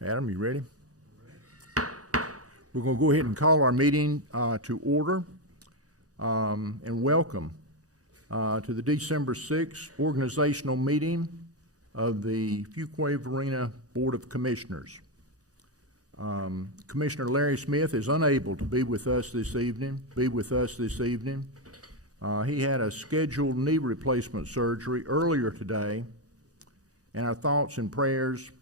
Adam, you ready? We're going to go ahead and call our meeting to order and welcome to the December 6th organizational meeting of the Fuquay-Varina Board of Commissioners. Commissioner Larry Smith is unable to be with us this evening. He had a scheduled knee replacement surgery earlier today, and our thoughts and prayers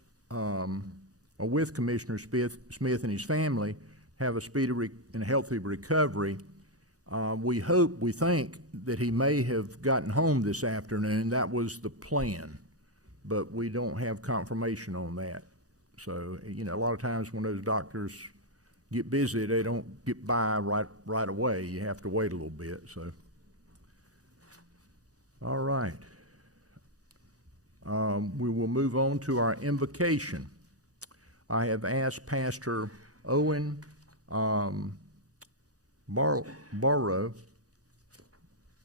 are with Commissioner Smith and his family. Have a speedy and healthy recovery. We think that he may have gotten home this afternoon. That was the plan, but we don't have confirmation on that. So, a lot of times when those doctors get busy, they don't get by right away. You have to wait a little bit. So, all right. We will move on to our invocation. I have asked Pastor Owen Barrow,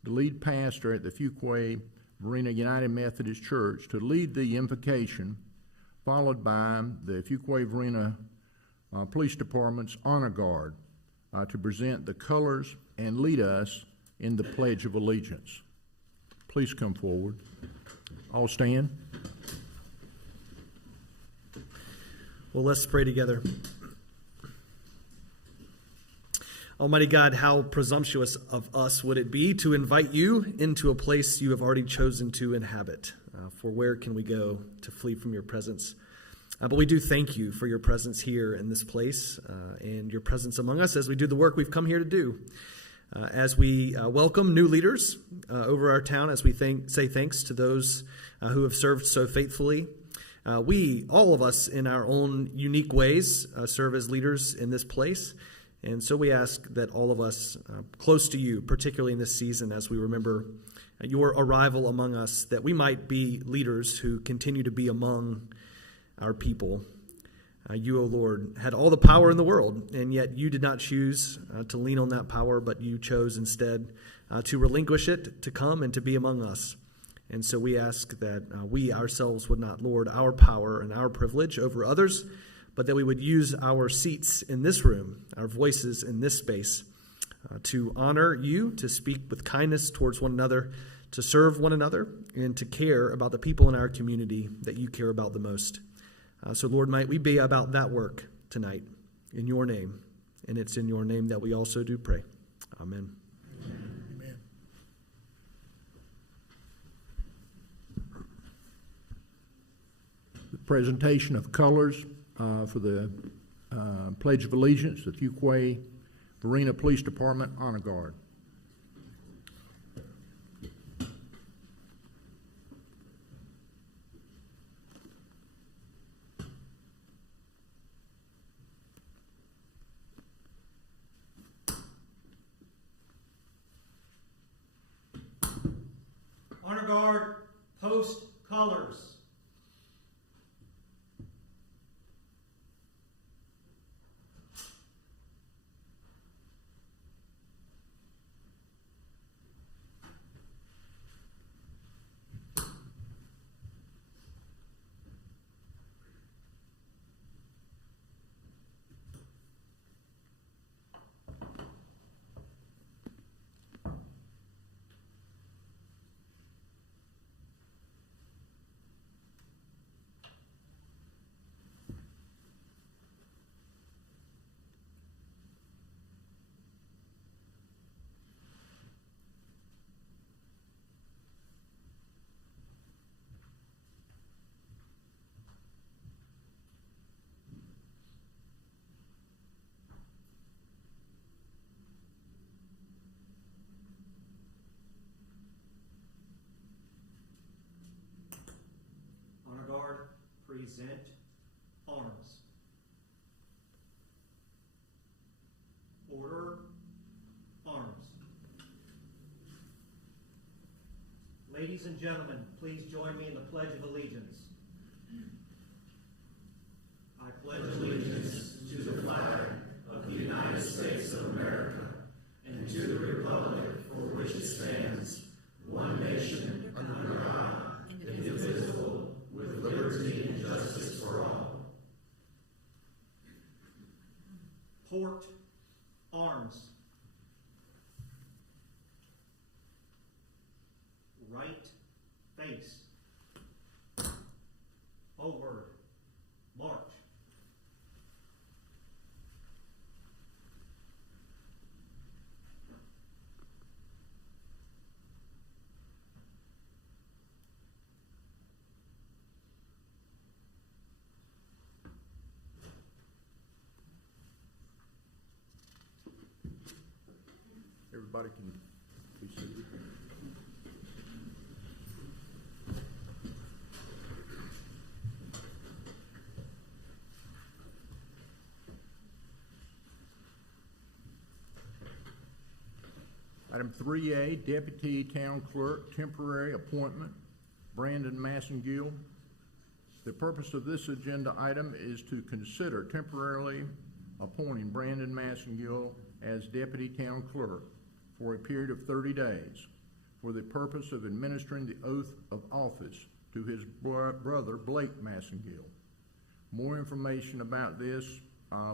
the lead pastor at the Fuquay-Varina United Methodist Church, to lead the invocation, followed by the Fuquay-Varina Police Department's Honor Guard to present the colors and lead us in the Pledge of Allegiance. Please come forward. All stand. Well, let's pray together. Almighty God, how presumptuous of us would it be to invite you into a place you have already chosen to inhabit. For where can we go to flee from your presence? But we do thank you for your presence here in this place and your presence among us as we do the work we've come here to do. As we welcome new leaders over our town, as we say thanks to those who have served so faithfully. We, all of us in our own unique ways, serve as leaders in this place. And so we ask that all of us close to you, particularly in this season as we remember your arrival among us, that we might be leaders who continue to be among our people. You, O Lord, had all the power in the world, and yet you did not choose to lean on that power, but you chose instead to relinquish it, to come and to be among us. And so we ask that we ourselves would not lord our power and our privilege over others, but that we would use our seats in this room, our voices in this space, to honor you, to speak with kindness towards one another, to serve one another, and to care about the people in our community that you care about the most. So, Lord, might we be about that work tonight in your name, and it's in your name that we also do pray. Amen. Amen. The presentation of colors for the Pledge of Allegiance, the Fuquay-Varina Police Department Honor Guard. Honor Guard, post colors. Present arms. Order arms. Ladies and gentlemen, please join me in the Pledge of Allegiance. I pledge allegiance to the flag of the United States of America and to the republic for which it stands, one nation, under God, indivisible, with liberty and justice for all. Port arms. Right face. Forward. March. Everybody can be seated. Item 3A, Deputy Town Clerk, temporary appointment, Brandon Massengill. The purpose of this agenda item is to consider temporarily appointing Brandon Massengill as Deputy Town Clerk for a period of 30 days for the purpose of administering the oath of office to his brother, Blake Massengill. More information about this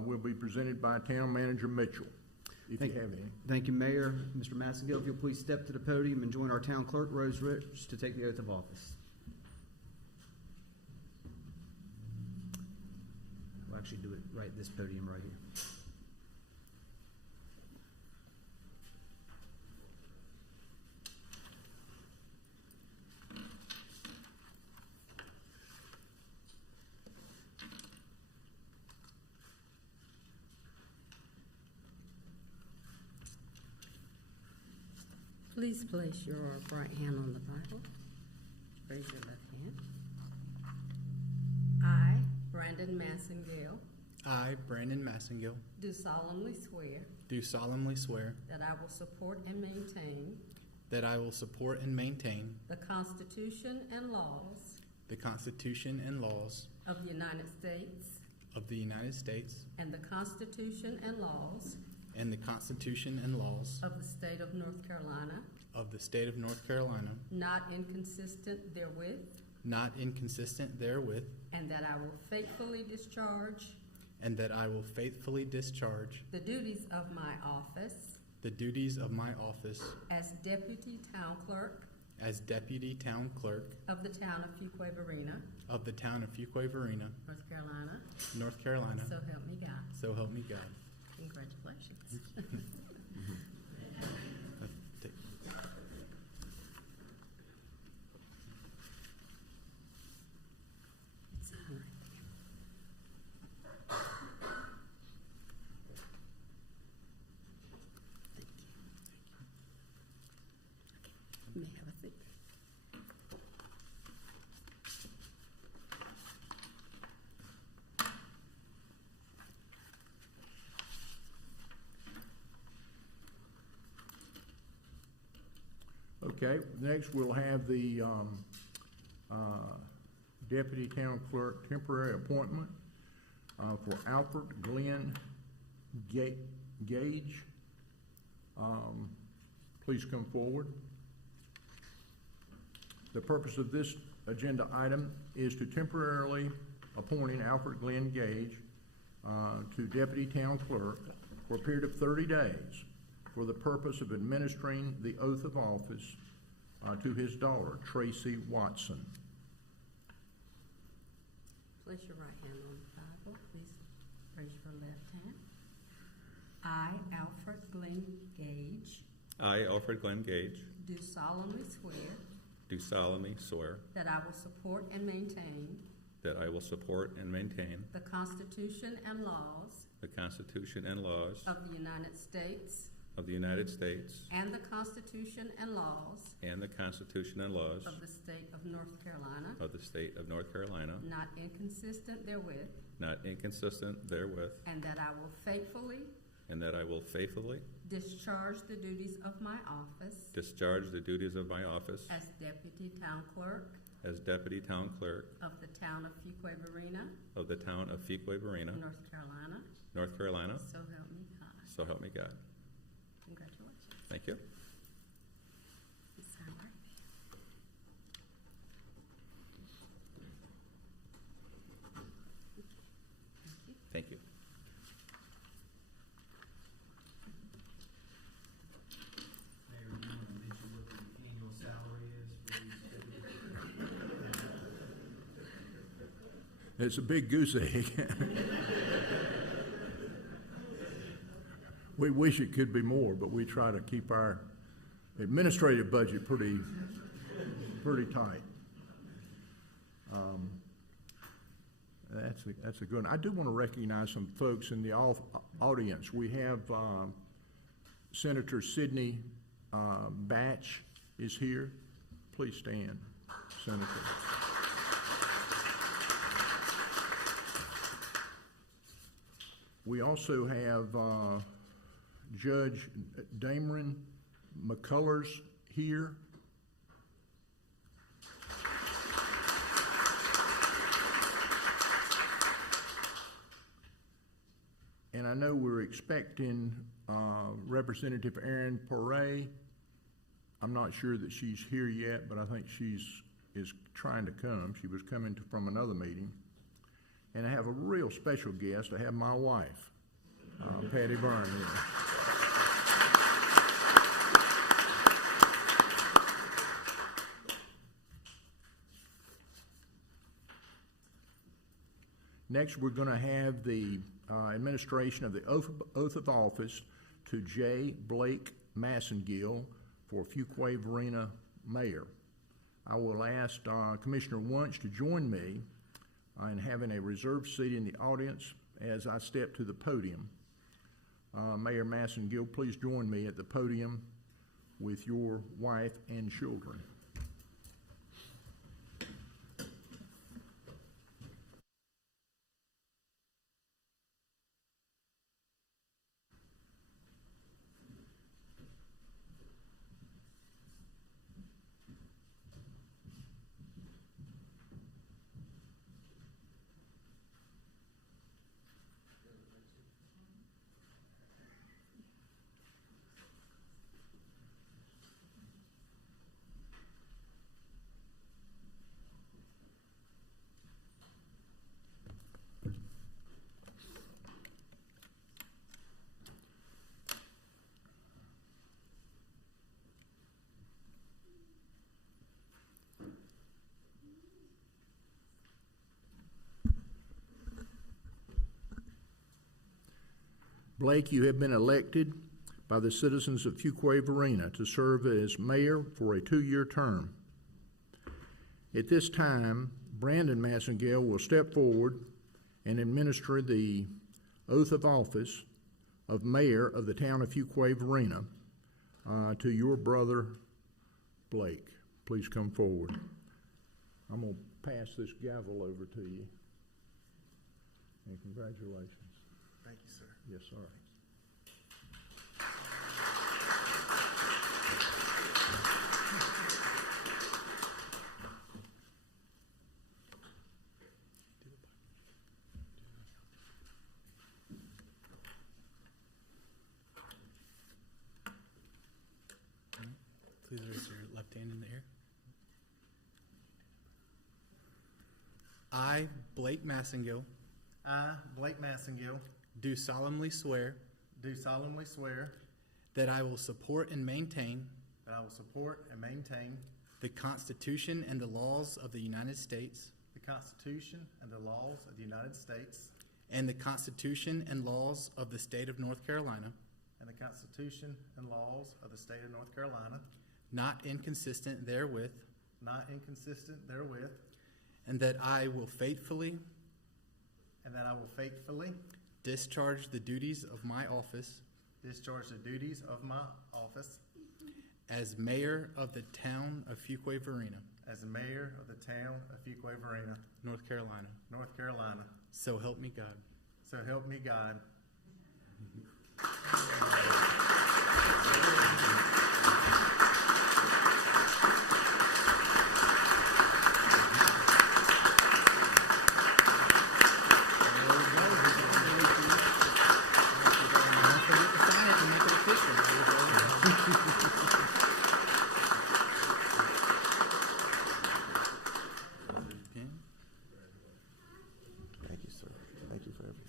will be presented by Town Manager Mitchell, if you have any. Thank you, Mayor. Mr. Massengill, if you'll please step to the podium and join our Town Clerk, Rose Rich, to take the oath of office. We'll actually do it right at this podium right here. Please place your right hand on the Bible. Raise your left hand. I, Brandon Massengill, I, Brandon Massengill, do solemnly swear do solemnly swear that I will support and maintain that I will support and maintain the Constitution and laws the Constitution and laws of the United States of the United States and the Constitution and laws and the Constitution and laws of the State of North Carolina, of the State of North Carolina, not inconsistent therewith, not inconsistent therewith, and that I will faithfully discharge and that I will faithfully discharge the duties of my office the duties of my office as Deputy Town Clerk as Deputy Town Clerk of the Town of Fuquay-Varina, of the Town of Fuquay-Varina, North Carolina. North Carolina. So help me God. So help me God. Congratulations. It's all right. Thank you. You may have a seat. Okay, next we'll have the Deputy Town Clerk temporary appointment for Alfred Glenn Gage. Please come forward. The purpose of this agenda item is to temporarily appointing Alfred Glenn Gage to Deputy Town Clerk for a period of 30 days for the purpose of administering the oath of office to his daughter, Tracy Watson. Place your right hand on the Bible. Please raise your left hand. I, Alfred Glenn Gage, I, Alfred Glenn Gage, do solemnly swear do solemnly swear that I will support and maintain that I will support and maintain the Constitution and laws the Constitution and laws of the United States of the United States and the Constitution and laws and the Constitution and laws of the State of North Carolina, of the State of North Carolina, not inconsistent therewith, not inconsistent therewith, and that I will faithfully and that I will faithfully discharge the duties of my office discharge the duties of my office as Deputy Town Clerk as Deputy Town Clerk of the Town of Fuquay-Varina, of the Town of Fuquay-Varina, North Carolina. North Carolina. So help me God. So help me God. Congratulations. Thank you. You sound right. Thank you. it's a big goose egg. We wish it could be more, but we try to keep our administrative budget pretty tight. That's a good one. I do want to recognize some folks in the audience. We have Senator Sidney Batch is here. Please stand, Senator. We also have Judge Dameron McCullers here. And I know we're expecting Representative Erin Poray. I'm not sure that she's here yet, but I think is trying to come. She was coming from another meeting. And I have a real special guest. I have my wife, Patty Byrne, here. Next, we're going to have the administration of the oath of office to J. Blake Massengill for Fuquay-Varina Mayor. I will ask Commissioner Wunsch to join me in having a reserved seat in the audience as I step to the podium. Mayor Massengill, please join me at the podium with your wife and children. Blake, you have been elected by the citizens of Fuquay-Varina to serve as mayor for a 2-year term. At this time, Brandon Massengill will step forward and administer the oath of office of mayor of the town of Fuquay-Varina to your brother, Blake. Please come forward. I'm going to pass this gavel over to you. And congratulations. Thank you, sir. Yes, sir. Please raise your left hand in the air. I, Blake Massengill, I, Blake Massengill, do solemnly swear do solemnly swear that I will support and maintain that I will support and maintain the Constitution and the laws of the United States the Constitution and the laws of the United States and the Constitution and laws of the state of North Carolina, and the Constitution and laws of the state of North Carolina, not inconsistent therewith, not inconsistent therewith, and that I will faithfully discharge the duties of my office discharge the duties of my office as mayor of the town of Fuquay-Varina, as mayor of the town of Fuquay-Varina, North Carolina. North Carolina. So help me God. So help me God. Thank you, sir. Thank you for everything.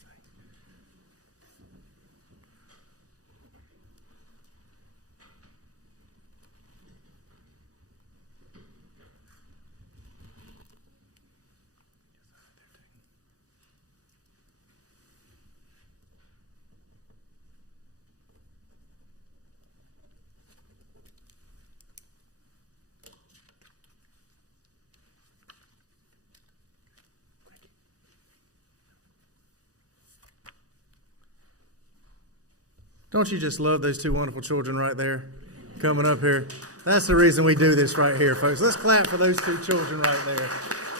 Don't you just love those two wonderful children right there coming up here? That's the reason we do this right here, folks. Let's clap for those two children right there,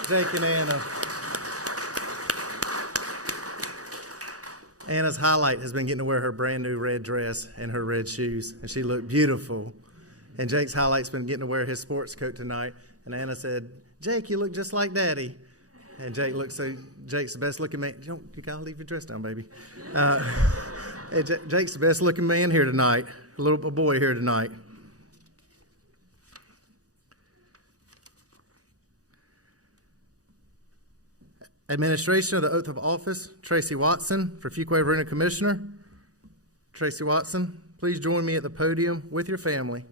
Jake and Anna. Anna's highlight has been getting to wear her brand new red dress and her red shoes, and she looked beautiful. And Jake's highlight's been getting to wear his sports coat tonight. And Anna said, "Jake, you look just like Daddy." And Jake's the best looking man. You gotta leave your dress down, baby. Jake's the best looking man here tonight, a boy here tonight. Administration of the oath of office, Tracy Watson for Fuquay-Varina Commissioner. Tracy Watson, please join me at the podium with your family.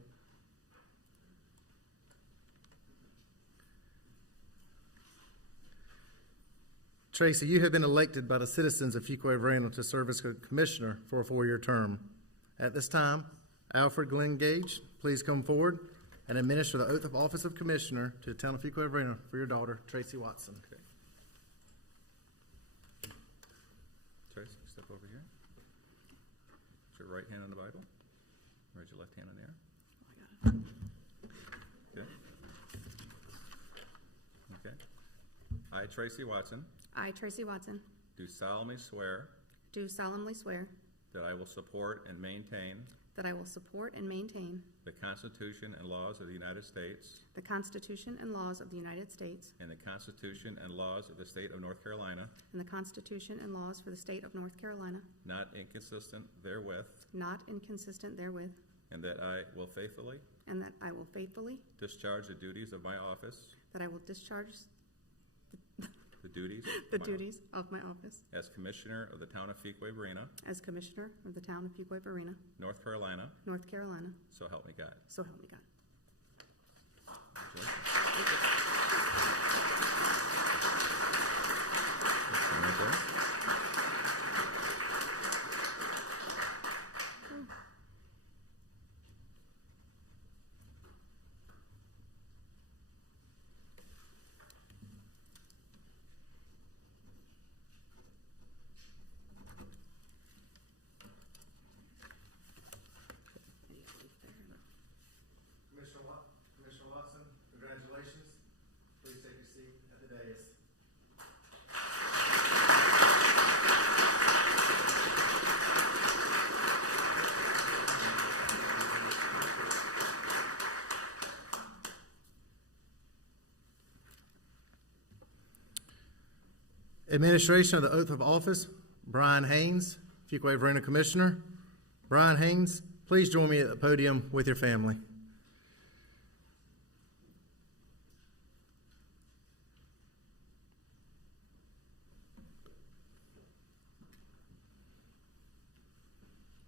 Tracy, you have been elected by the citizens of Fuquay-Varina to serve as a commissioner for a 4-year term. At this time, Alfred Glenn Gage, please come forward and administer the oath of office of commissioner to the town of Fuquay-Varina for your daughter, Tracy Watson. Okay. Tracy, step over here. Put your right hand on the Bible. Raise your left hand in the air. Okay. Okay. I, Tracy Watson, I, Tracy Watson, do solemnly swear do solemnly swear that I will support and maintain that I will support and maintain the Constitution and laws of the United States the Constitution and laws of the United States and the Constitution and laws of the State of North Carolina, and the Constitution and laws for the state of North Carolina, not inconsistent therewith, not inconsistent therewith, and that I will faithfully and that I will faithfully discharge the duties of my office, that I will discharge the duties the of my duties of my office as Commissioner of the Town of Fuquay-Varina, as Commissioner of the town of Fuquay-Varina, North Carolina, North Carolina, so help me God. so help me God. Commissioner Watson, congratulations. Please take your seat at the dais. Administration of the oath of office, Brian Haynes, Fuquay-Varina Commissioner. Brian Haynes, please join me at the podium with your family.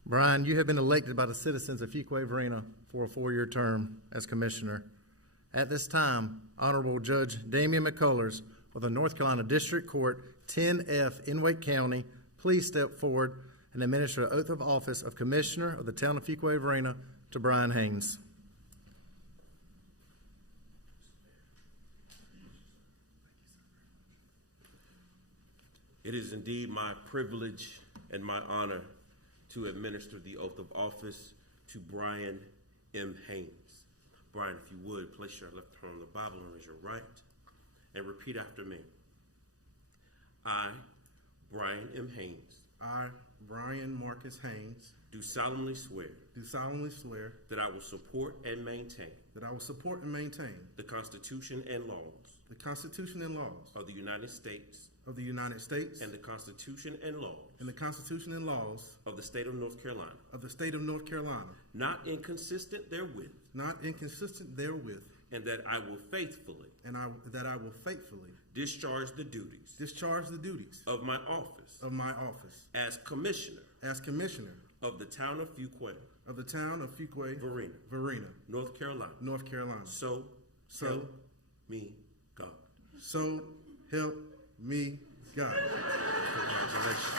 Brian, you have been elected by the citizens of Fuquay-Varina for a 4-year term as commissioner. At this time, Honorable Judge Damian McCullers of the North Carolina District Court 10F in Wake County, please step forward and administer the oath of office of Commissioner of the town of Fuquay-Varina to Brian Haynes. It is indeed my privilege and my honor to administer the oath of office to Brian M. Haynes. Brian, if you would, place your left hand on the Bible and raise your right, and repeat after me. I, Brian M. Haynes, I, Brian Marcus Haynes, do solemnly swear that I will support and maintain the Constitution and laws of of the United States and the Constitution and laws of the State of North Carolina, not inconsistent therewith, and that I will faithfully discharge the duties of my office as Commissioner of the town of Fuquay-Varina, North Carolina. So help me God. So help me God. Congratulations.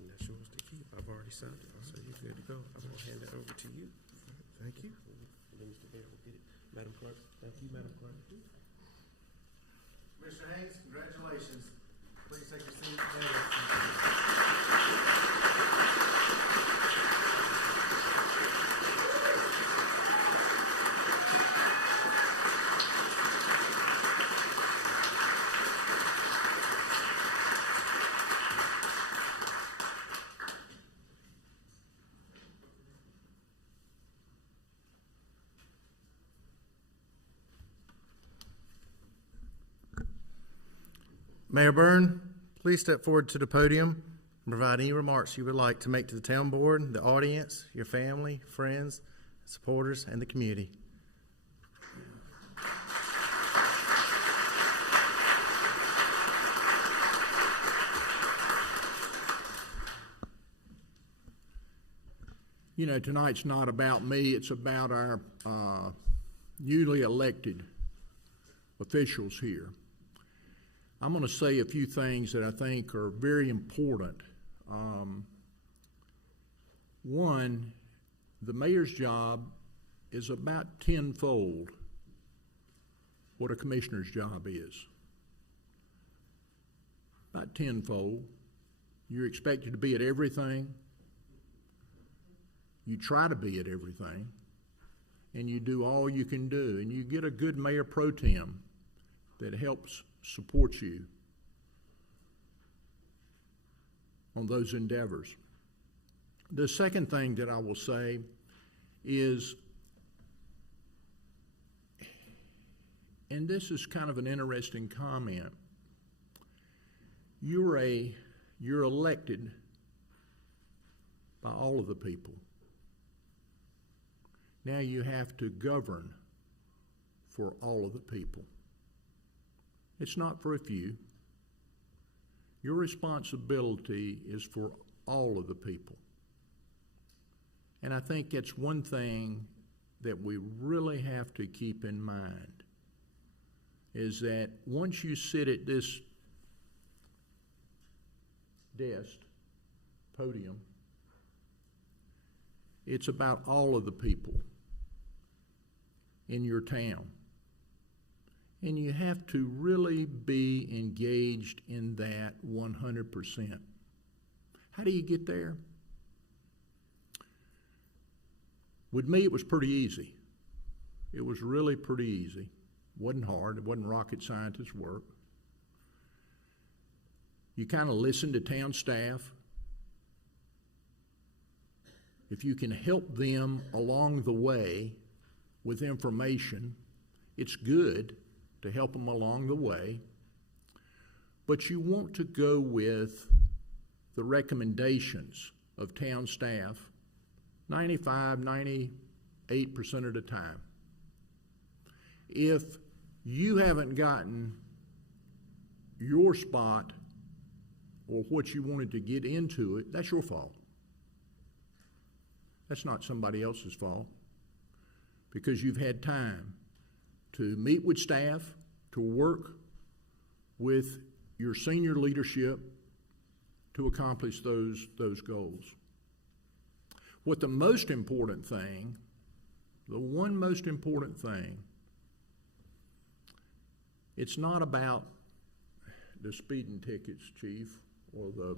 And that's yours to keep. I've already Theresa, so you're good to go. I'm gonna hand it over to you. Thank you. And then Mr. Mayor will get it. Madam Clerk, thank you, Madam Clerk. Commissioner Haynes, congratulations. Please take your seat. Mayor Byrne, please step forward to the podium and provide any remarks you would like to make to the town board, the audience, your family, friends, supporters, and the community. You know, tonight's not about me, it's about our newly elected officials here. I'm going to say a few things that I think are very important. One, the mayor's job is about tenfold what a commissioner's job is. About tenfold. You're expected to be at everything. You try to be at everything. And you do all you can do. And you get a good mayor pro tem that helps support you on those endeavors. The second thing that I will say is, and this is kind of an interesting comment, you're elected by all of the people. Now you have to govern for all of the people. It's not for a few. Your responsibility is for all of the people. And I think it's one thing that we really have to keep in mind, is that once you sit at this desk, podium, it's about all of the people in your town. And you have to really be engaged in that 100%. How do you get there? With me, it was pretty easy. It was really pretty easy. It wasn't hard. It wasn't rocket scientist work. You kind of listen to town staff. If you can help them along the way with information, it's good to help them along the way, but you want to go with the recommendations of town staff 95, 98% of the time. If you haven't gotten your spot or what you wanted to get into it, that's your fault. That's not somebody else's fault, because you've had time to meet with staff, to work with your senior leadership to accomplish those goals. What the most important thing, the one most important thing, it's not about the speeding tickets, Chief, or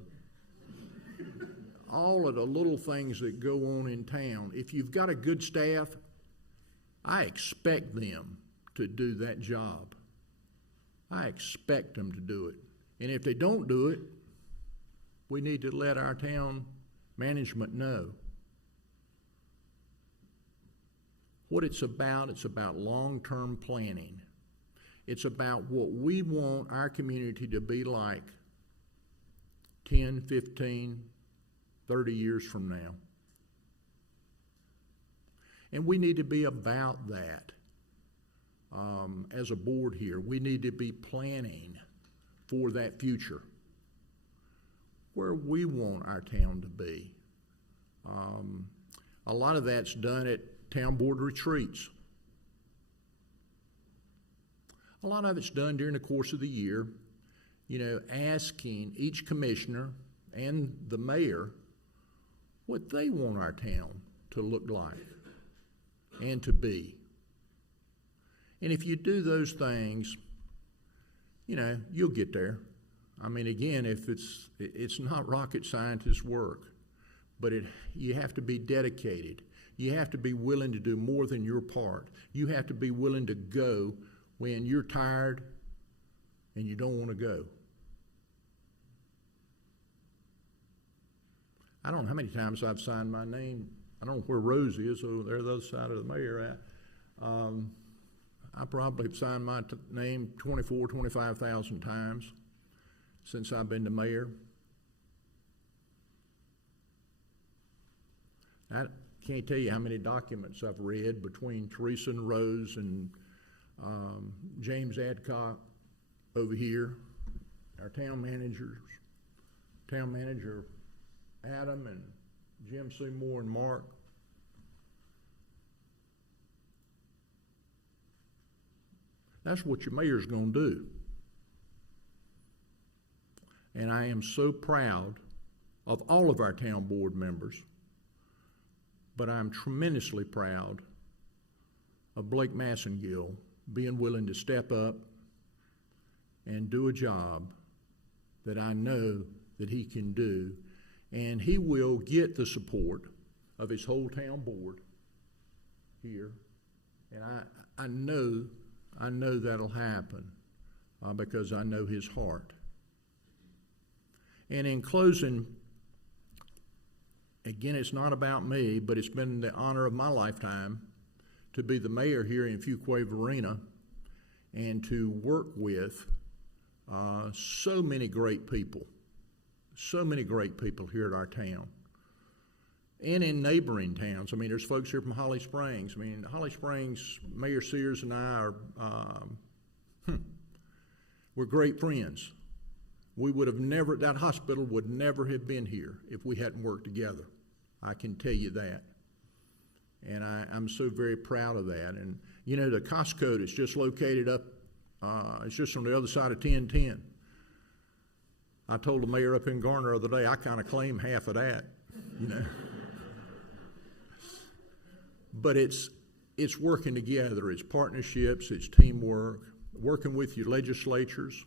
all of the little things that go on in town. If you've got a good staff, I expect them to do that job. I expect them to do it. And if they don't do it, we need to let our town management know. What it's about long-term planning. It's about what we want our community to be like 10, 15, 30 years from now. And we need to be about that. As a board here, we need to be planning for that future, where we want our town to be. A lot of that's done at town board retreats. A lot of it's done during the course of the year, asking each commissioner and the mayor, what they want our town to look like and to be. And if you do those things, you know, you'll get there. I mean, again, if it's not rocket scientist work, but you have to be dedicated. You have to be willing to do more than your part. You have to be willing to go when you're tired and you don't want to go. I don't know how many times I've signed my name. I don't know where Rose is, so they're the other side of the mayor at. I probably have signed my name 25,000 times since I've been the mayor. I can't tell you how many documents I've read between Theresa and Rose and James Adcock over here, our town manager Adam and Jim Seymour and Mark. That's what your mayor's going to do. And I am so proud of all of our town board members, but I'm tremendously proud of Blake Massengill being willing to step up and do a job that I know that he can do, and he will get the support of his whole town board here, and I know that'll happen because I know his heart. And in closing, again, it's not about me, but it's been the honor of my lifetime to be the mayor here in Fuquay-Varina and to work with so many great people here at our town and in neighboring towns. I mean, there's folks here from Holly Springs. I mean, Holly Springs, Mayor Sears and I we're great friends. We would have never, that hospital would never have been here if we hadn't worked together. I can tell you that. And I'm so very proud of that. And, you know, the Costco that's just located up, it's just on the other side of 1010. I told the mayor up in Garner the other day, I kind of claim half of that, you know. But it's working together. It's partnerships. It's teamwork. Working with your legislatures,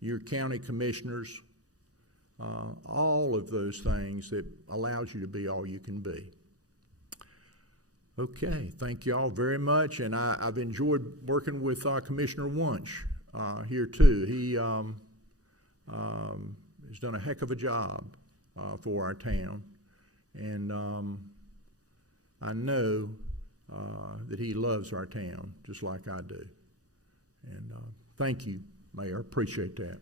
your county commissioners, all of those things that allows you to be all you can be. Okay, thank you all very much, and I've enjoyed working with Commissioner Wunsch here too. He has done a heck of a job for our town, and I know that he loves our town just like I do. And thank you, Mayor. Appreciate that.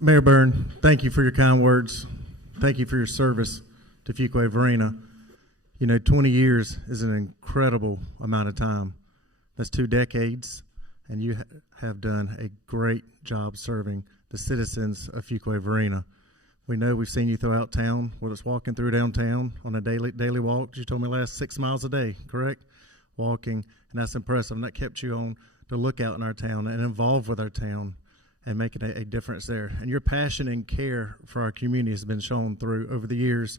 Mayor Byrne, thank you for your kind words. Thank you for your service to Fuquay-Varina. You know, 20 years is an incredible amount of time. That's 2 decades, and you have done a great job serving the citizens of Fuquay-Varina. We know we've seen you throughout town, whether it's walking through downtown on a daily walk. You told me last 6 miles a day, correct? Walking, and that's impressive. And that kept you on the lookout in our town and involved with our town and making a difference there. And your passion and care for our community has been shown through over the years.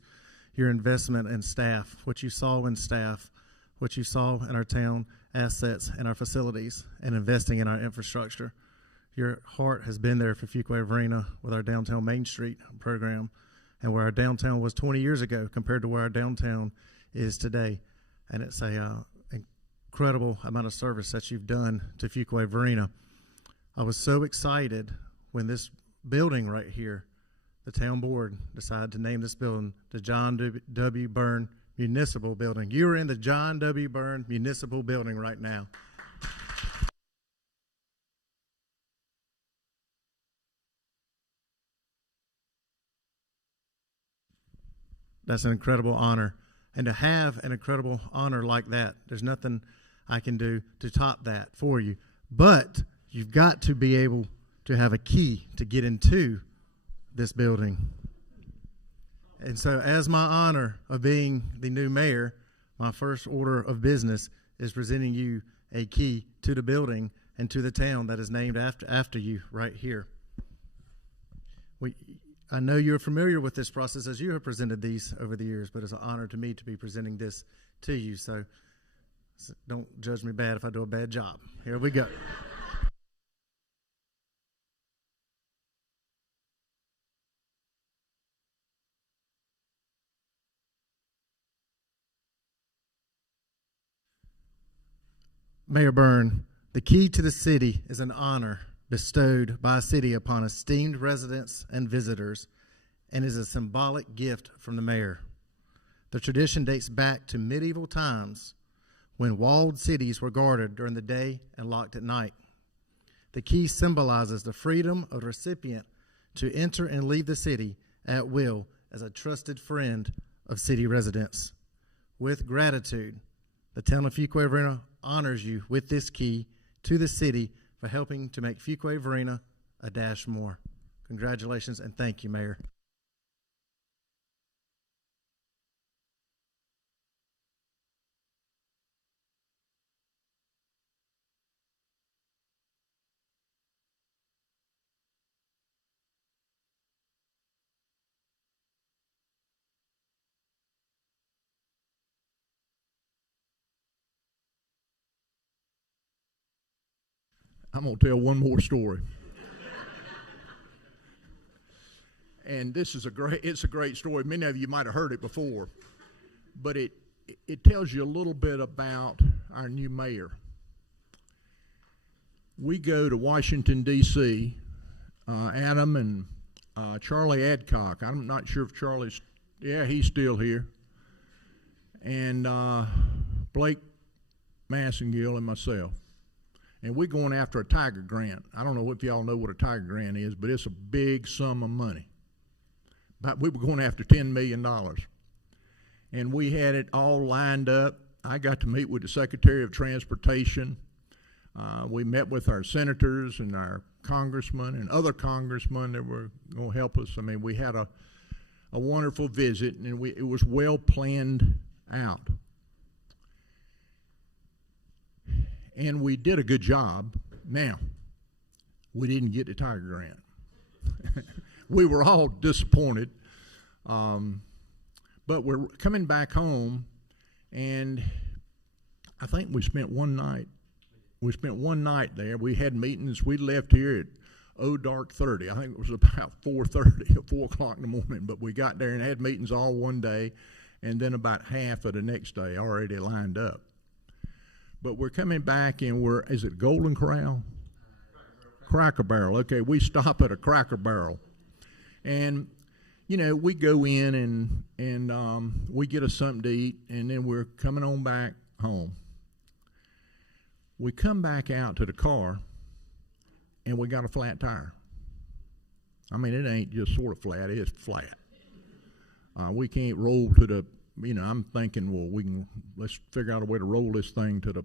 Your investment in staff, what you saw in staff, what you saw in our town assets and our facilities, and investing in our infrastructure. Your heart has been there for Fuquay-Varina with our downtown Main Street program, and where our downtown was 20 years ago compared to where our downtown is today. And it's a incredible amount of service that you've done to Fuquay-Varina. I was so excited when this building right here, the town board decided to name this building the John W. Byrne Municipal Building. You are in the John W. Byrne Municipal Building right now. That's an incredible honor. And to have an incredible honor like that, there's nothing I can do to top that for you. But you've got to be able to have a key to get into this building. And so, as my honor of being the new mayor, my first order of business is presenting you a key to the building and to the town that is named after you right here. I know you're familiar with this process as you have presented these over the years, but it's an honor to me to be presenting this to you. So don't judge me bad if I do a bad job. Here we go. Mayor Byrne, the key to the city is an honor bestowed by a city upon esteemed residents and visitors, and is a symbolic gift from the mayor. The tradition dates back to medieval times when walled cities were guarded during the day and locked at night. The key symbolizes the freedom of the recipient to enter and leave the city at will as a trusted friend of city residents. With gratitude, the town of Fuquay-Varina honors you with this key to the city for helping to make Fuquay-Varina a dash more. Congratulations and thank you, Mayor. I'm going to tell one more story. And this is it's a great story. Many of you might have heard it before, but it tells you a little bit about our new mayor. We go to Washington, D.C., Adam and Charlie Adcock. I'm not sure if Charlie's, he's still here. And Blake Massengill and myself. And we're going after a Tiger grant. I don't know if y'all know what a Tiger grant is, but it's a big sum of money. But we were going after $10 million. And we had it all lined up. I got to meet with the Secretary of Transportation. We met with our senators and our congressmen and other congressmen that were going to help us. I mean, we had a wonderful visit, and it was well planned out. And we did a good job. Now, we didn't get the Tiger grant. We were all disappointed. But we're coming back home, and I think we spent one night. We spent one night there. We had meetings. We left here at dark 30. I think it was about 4:30 or 4 o'clock in the morning. But we got there and had meetings all one day, and then about half of the next day already lined up. But we're coming back, and is it Golden Corral? Cracker Barrel. Okay, we stop at a Cracker Barrel. And, you know, we go in and we get us something to eat, and then we're coming on back home. We come back out to the car, and we got a flat tire. I mean, it ain't just sort of flat, it's flat. We can't roll to the, I'm thinking, well, let's figure out a way to roll this thing to the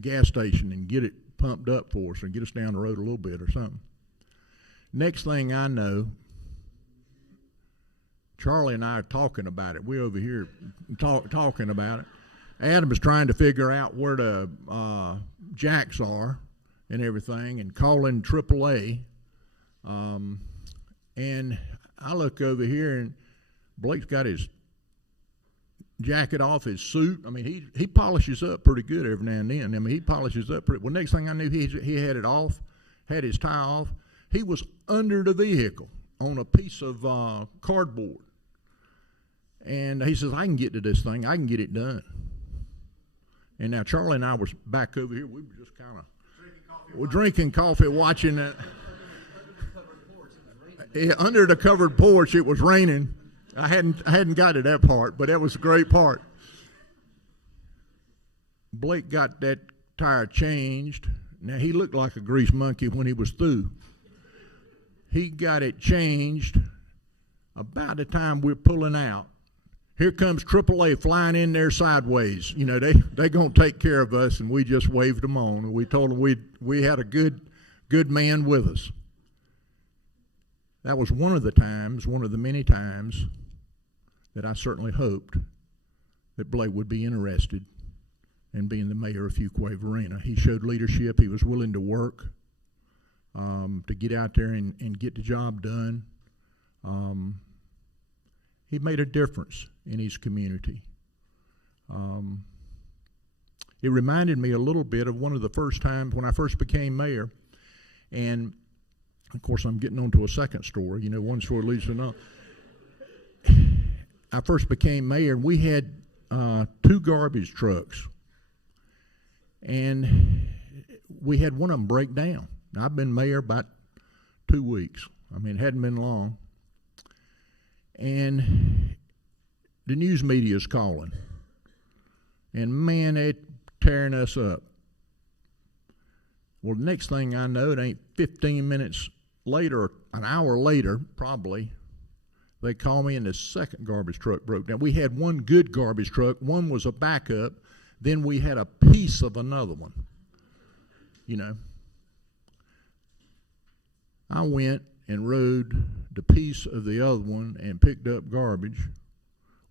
gas station and get it pumped up for us and get us down the road a little bit or something. Next thing I know, Charlie and I are talking about it. We're over here talking about it. Adam is trying to figure out where the jacks are and everything and calling AAA. And I look over here, and Blake's got his jacket off, his suit. I mean, he polishes up pretty good every now and then. I mean, he polishes up pretty well. Next thing I knew, he had it off, had his tie off. He was under the vehicle on a piece of cardboard. And he says, I can get to this thing. I can get it done. And now Charlie and I were back over here. We were just kind of drinking coffee, watching it. Under the covered porch, it was raining. I hadn't got to that part, but that was a great part. Blake got that tire changed. Now, he looked like a grease monkey when he was through. He got it changed. About the time we're pulling out, here comes AAA flying in there sideways. You know, they gonna take care of us, and we just waved them on. And we told them we had a good man with us. That was one of the many times that I certainly hoped that Blake would be interested in being the mayor of Fuquay-Varina. He showed leadership. He was willing to work to get out there and get the job done. He made a difference in his community. It reminded me a little bit of one of the first times when I first became mayor. And, of course, I'm getting on to a second story. You know, one story leads to another. I first became mayor, and we had 2 garbage trucks. And we had one of them break down. Now, I've been mayor about 2 weeks. I mean, it hadn't been long. And the news media is calling. And, man, they're tearing us up. Well, the next thing I know, it ain't 15 minutes later, an hour later, probably, they call me and the second garbage truck broke down. We had one good garbage truck. One was a backup. Then we had a piece of another one. You know. I went and rode the piece of the other one and picked up garbage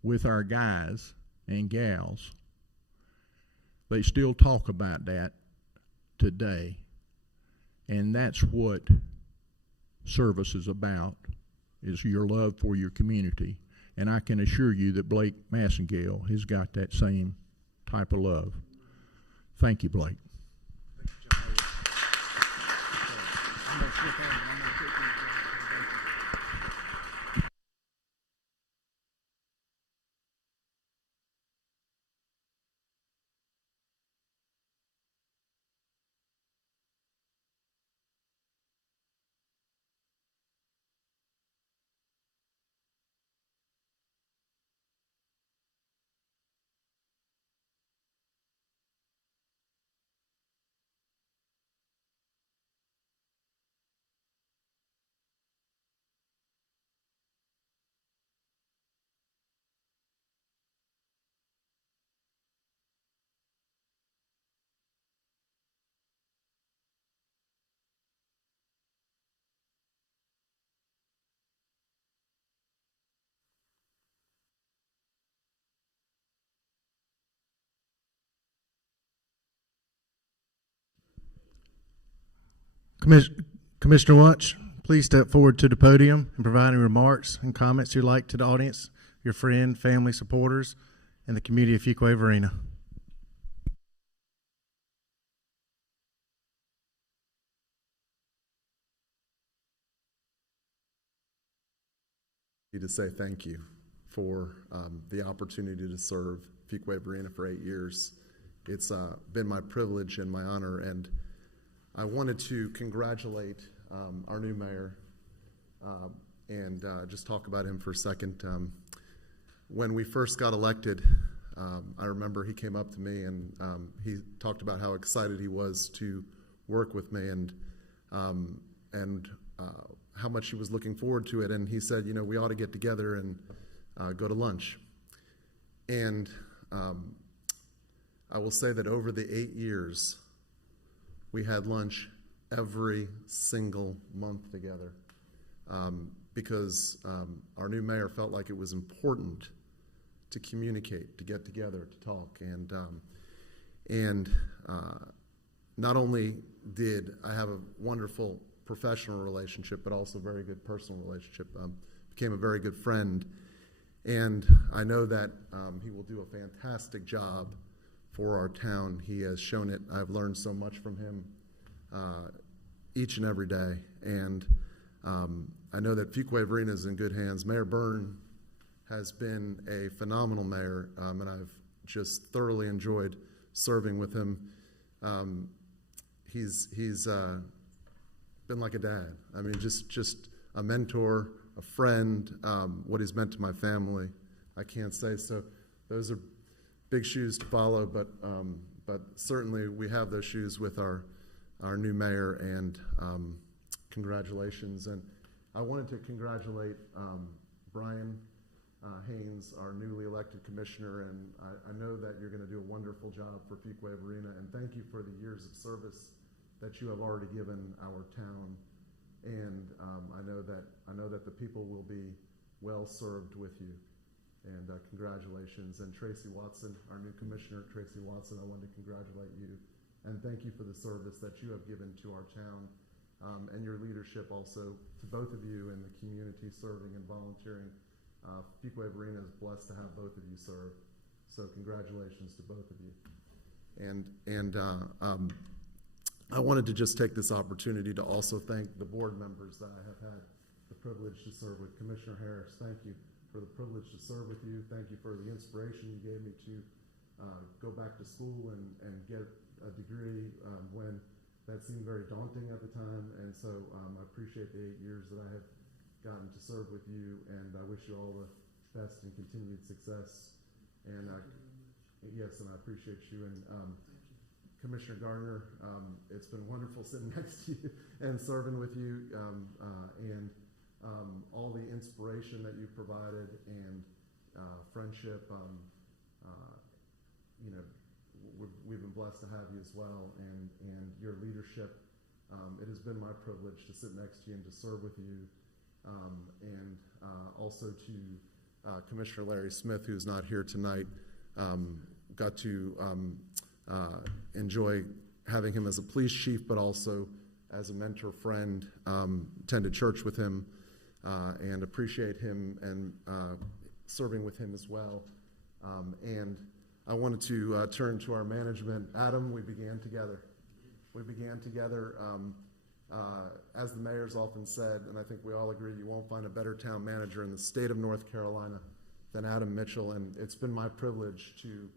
with our guys and gals. They still talk about that today. And that's what service is about, is your love for your community. And I can assure you that Blake Massengill has got that same type of love. Thank you, Blake. Commissioner Watch, please step forward to the podium and provide any remarks and comments you'd like to the audience, your friend, family, supporters, and the community of Fuquay-Varina. To say thank you for the opportunity to serve Fuquay-Varina for 8 years. It's been my privilege and my honor, and I wanted to congratulate our new mayor and just talk about him for a second. When we first got elected, I remember he came up to me and he talked about how excited he was to work with me and how much he was looking forward to it. And he said, you know, we ought to get together and go to lunch. And I will say that over the 8 years, we had lunch every single month together because our new mayor felt like it was important to communicate, to get together, to talk. And not only did I have a wonderful professional relationship, but also a very good personal relationship, became a very good friend. And I know that he will do a fantastic job for our town. He has shown it. I've learned so much from him each and every day. And I know that Fuquay-Varina is in good hands. Mayor Byrne has been a phenomenal mayor, and I've just thoroughly enjoyed serving with him. He's been like a dad. I mean, just a mentor, a friend, what he's meant to my family. I can't say so. Those are big shoes to follow, but certainly we have those shoes with our new mayor, and congratulations. And I wanted to congratulate Brian Haynes, our newly elected commissioner, and I know that you're going to do a wonderful job for Fuquay-Varina, and thank you for the years of service that you have already given our town. And I know that the people will be well served with you. And congratulations. And Tracy Watson, our new commissioner, Tracy Watson, I wanted to congratulate you and thank you for the service that you have given to our town, and your leadership also to both of you in the community serving and volunteering. Fuquay-Varina is blessed to have both of you serve. So congratulations to both of you. And I wanted to just take this opportunity to also thank the board members that I have had the privilege to serve with. Commissioner Harris, thank you for the privilege to serve with you. Thank you for the inspiration you gave me to go back to school and get a degree when that seemed very daunting at the time. And so I appreciate the 8 years that I have gotten to serve with you, and I wish you all the best and continued success. And yes, and I appreciate you. And Commissioner Gardner, it's been wonderful sitting next to you and serving with you, and all the inspiration that you've provided and friendship. We've been blessed to have you as well, and your leadership. It has been my privilege to sit next to you and to serve with you, and also to Commissioner Larry Smith, who's not here tonight. Got to enjoy having him as a police chief, but also as a mentor friend. Attended church with him, and appreciate him and serving with him as well. And I wanted to turn to our management. Adam, we began together. As the mayor's often said, and I think we all agree, you won't find a better town manager in the state of North Carolina than Adam Mitchell, and it's been my privilege to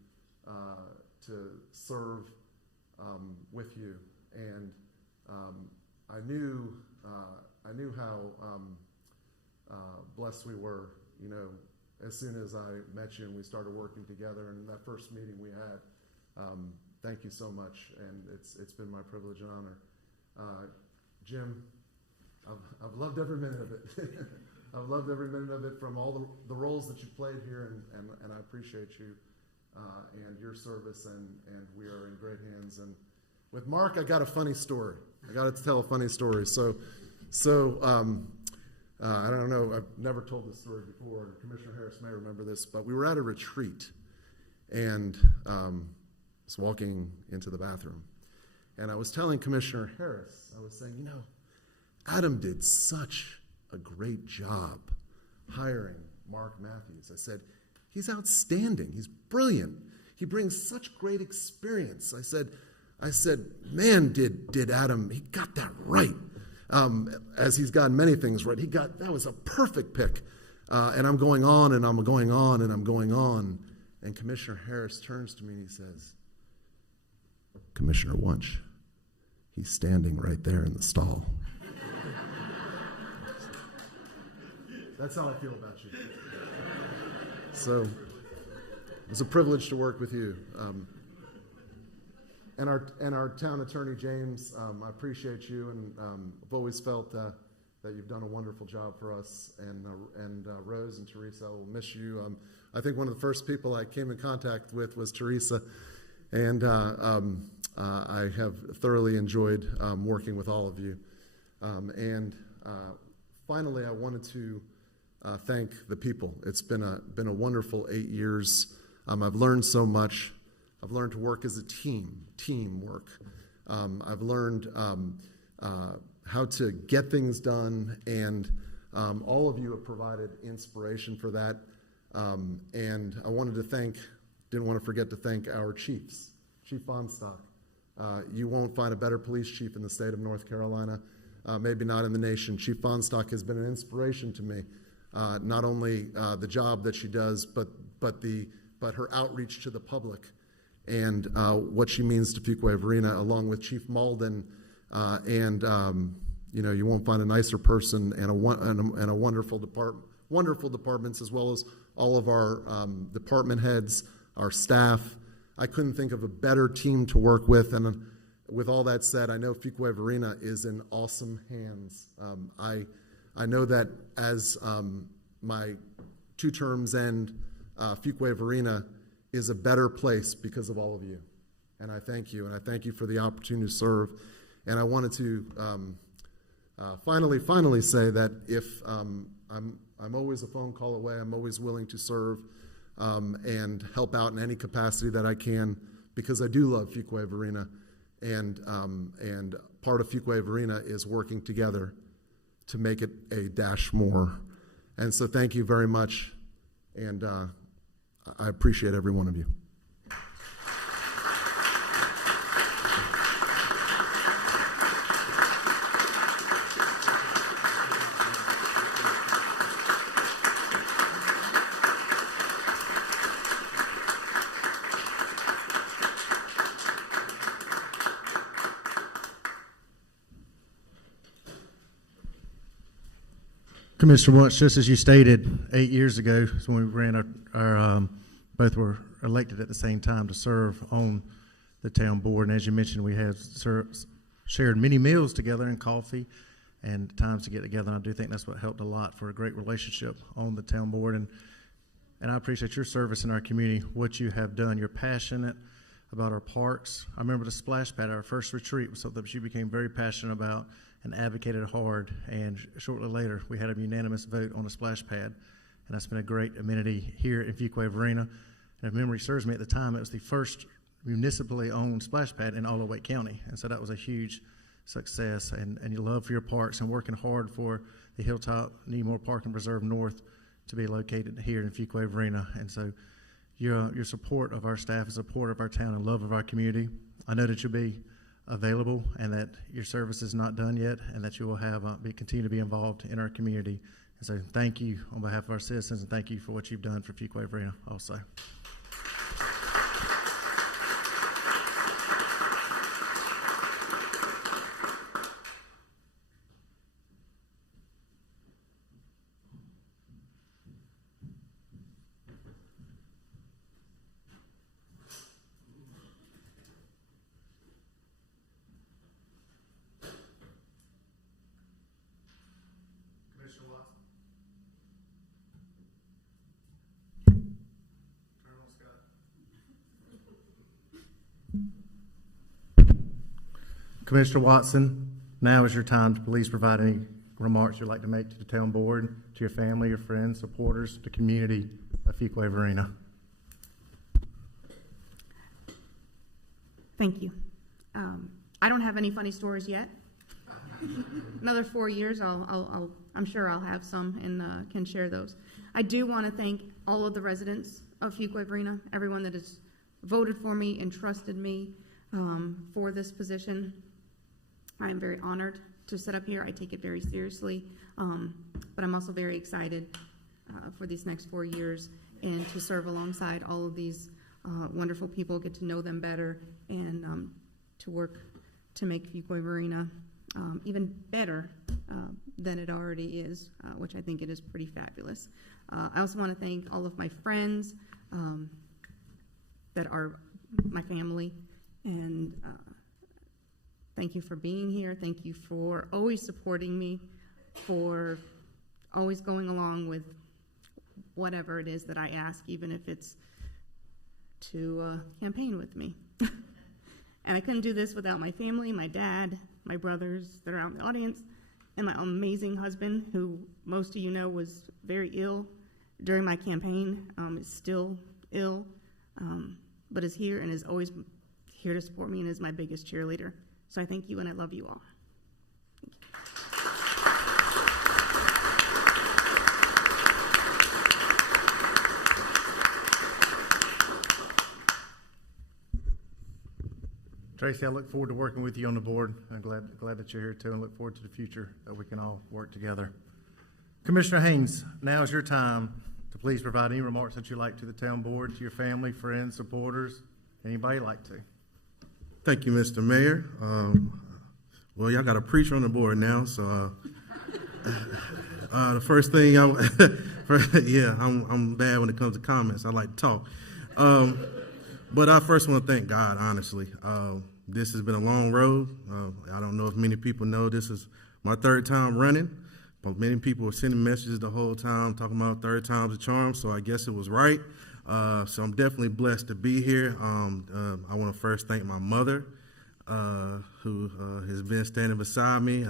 serve with you. And I knew how blessed we were, as soon as I met you and we started working together. And that first meeting we had, thank you so much, and it's been my privilege and honor. Jim, I've loved every minute of it. I've loved every minute of it, from all the roles that you've played here, and I appreciate you and your service, and we are in great hands. And with Mark, I got a funny story. I got to tell a funny story. So I don't know, I've never told this story before, and Commissioner Harris may remember this, but we were at a retreat, and I was walking into the bathroom, and I was telling Commissioner Harris, I was saying, Adam did such a great job hiring Mark Matthews. I said, he's outstanding. He's brilliant. He brings such great experience. I said, man, did Adam, he got that right. As he's gotten many things right. That was a perfect pick. And I'm going on, and I'm going on, and I'm going on. And Commissioner Harris turns to me and he says, Commissioner Wunsch, he's standing right there in the stall. That's how I feel about you. So it's a privilege to work with you. And our town attorney, James, I appreciate you, and I've always felt that you've done a wonderful job for us. And Rose and Theresa, I will miss you. I think one of the first people I came in contact with was Theresa, and I have thoroughly enjoyed working with all of you. And finally, I wanted to thank the people. It's been a wonderful 8 years. I've learned so much. I've learned to work as a teamwork. I've learned how to get things done, and all of you have provided inspiration for that. And I didn't want to forget to thank our chiefs. Chief Fonstock, you won't find a better police chief in the state of North Carolina, maybe not in the nation. Chief Fonstock has been an inspiration to me, not only the job that she does, but her outreach to the public, and what she means to Fuquay-Varina, along with Chief Malden, you won't find a nicer person, and a wonderful departments, as well as all of our department heads, our staff. I couldn't think of a better team to work with, and with all that said, I know Fuquay-Varina is in awesome hands. I know that as my two terms end, Fuquay-Varina is a better place because of all of you. And I thank you, and I thank you for the opportunity to serve. And I wanted to finally say that if I'm always a phone call away, I'm always willing to serve and help out in any capacity that I can, because I do love Fuquay-Varina, and part of Fuquay-Varina is working together to make it a dash more. And so thank you very much, and I appreciate every one of you. Commissioner Wunsch, just as you stated, 8 years ago is when we ran our both were elected at the same time to serve on the town board. And as you mentioned, we have shared many meals together and coffee and times to get together. And I do think that's what helped a lot for a great relationship on the town board. And I appreciate your service in our community, what you have done. You're passionate about our parks. I remember the splash pad, our first retreat, was something that you became very passionate about and advocated hard, and shortly later we had a unanimous vote on a splash pad, and that's been a great amenity here in Fuquay-Varina. And if memory serves me, at the time it was the first municipally owned splash pad in all of Wake County, and so that was a huge success. And your love for your parks and working hard for the Hilltop, Needmore Park and Preserve North to be located here in Fuquay-Varina. And so your support of our staff and support of our town and love of our community, I know that you'll be available and that your service is not done yet, and that you will have continue to be involved in our community. And so thank you on behalf of our citizens, and thank you for what you've done for Fuquay-Varina also. Commissioner Watson, now is your time to please provide any remarks you'd like to make to the town board, to your family, your friends, supporters, the community of Fuquay-Varina. Thank you. I don't have any funny stories yet. Another 4 years, I'm sure I'll have some and can share those. I do want to thank all of the residents of Fuquay-Varina, everyone that has voted for me and trusted me for this position. I am very honored to sit up here. I take it very seriously, but I'm also very excited for these next 4 years and to serve alongside all of these wonderful people, get to know them better, and to work to make Fuquay-Varina even better than it already is, which I think it is pretty fabulous. I also want to thank all of my friends that are my family, and thank you for being here. Thank you for always supporting me, for always going along with whatever it is that I ask, even if it's to campaign with me. And I couldn't do this without my family, my dad, my brothers that are out in the audience, and my amazing husband, who most of you know was very ill during my campaign, is still ill, but is here and is always here to support me and is my biggest cheerleader. So I thank you, and I love you all. Thank you. Tracy, I look forward to working with you on the board. I'm glad that you're here too, and look forward to the future that we can all work together. Commissioner Haynes, now is your time to please provide any remarks that you like to the town board, to your family, friends, supporters, anybody like to. Thank you, Mr. Mayor. Well, y'all got a preacher on the board now, so the first thing I'm bad when it comes to comments. I like to talk. But I first want to thank God, honestly. This has been a long road. I don't know if many people know this is my third time running, but many people were sending messages the whole time, talking about third time's a charm, so I guess it was right. So I'm definitely blessed to be here. I want to first thank my mother, who has been standing beside me,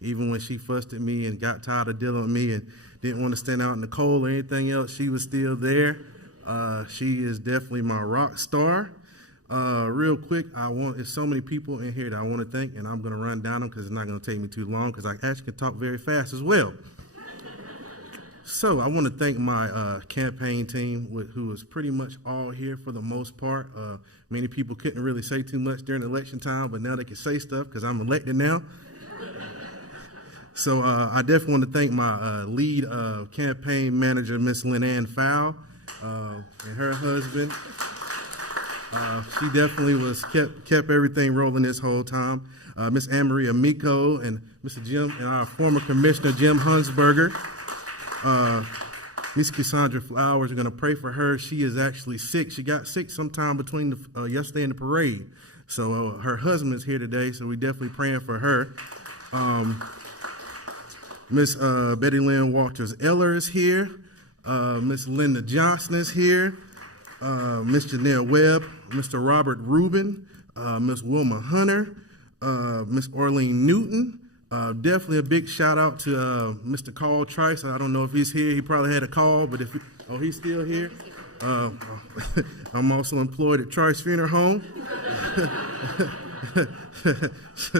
even when she fussed at me and got tired of dealing with me and didn't want to stand out in the cold or anything else. She was still there. She is definitely my rock star. Real quick, there's so many people in here that I want to thank, and I'm going to run down them because it's not going to take me too long because I actually can talk very fast as well. So I want to thank my campaign team, who was pretty much all here for the most part. Many people couldn't really say too much during election time, but now they can say stuff because I'm elected now. So I definitely want to thank my lead campaign manager, Miss Lynn Fowl, and her husband. She definitely kept everything rolling this whole time. Miss Anne-Marie Amico and Mr. Jim and our former commissioner, Jim Hunsberger. Miss Cassandra Flowers, are going to pray for her. She is actually sick. She got sick sometime between yesterday and the parade. So her husband is here today, so we definitely praying for her. Miss Betty Lynn Walters-Eller is here. Miss Linda Johnson is here. Miss Janelle Webb, Mr. Robert Rubin, Miss Wilma Hunter, Miss Orlean Newton. Definitely a big shout out to Mr. Carl Trice. I don't know if he's here. He probably had a call, but he's still here. I'm also employed at Trice Funeral Home.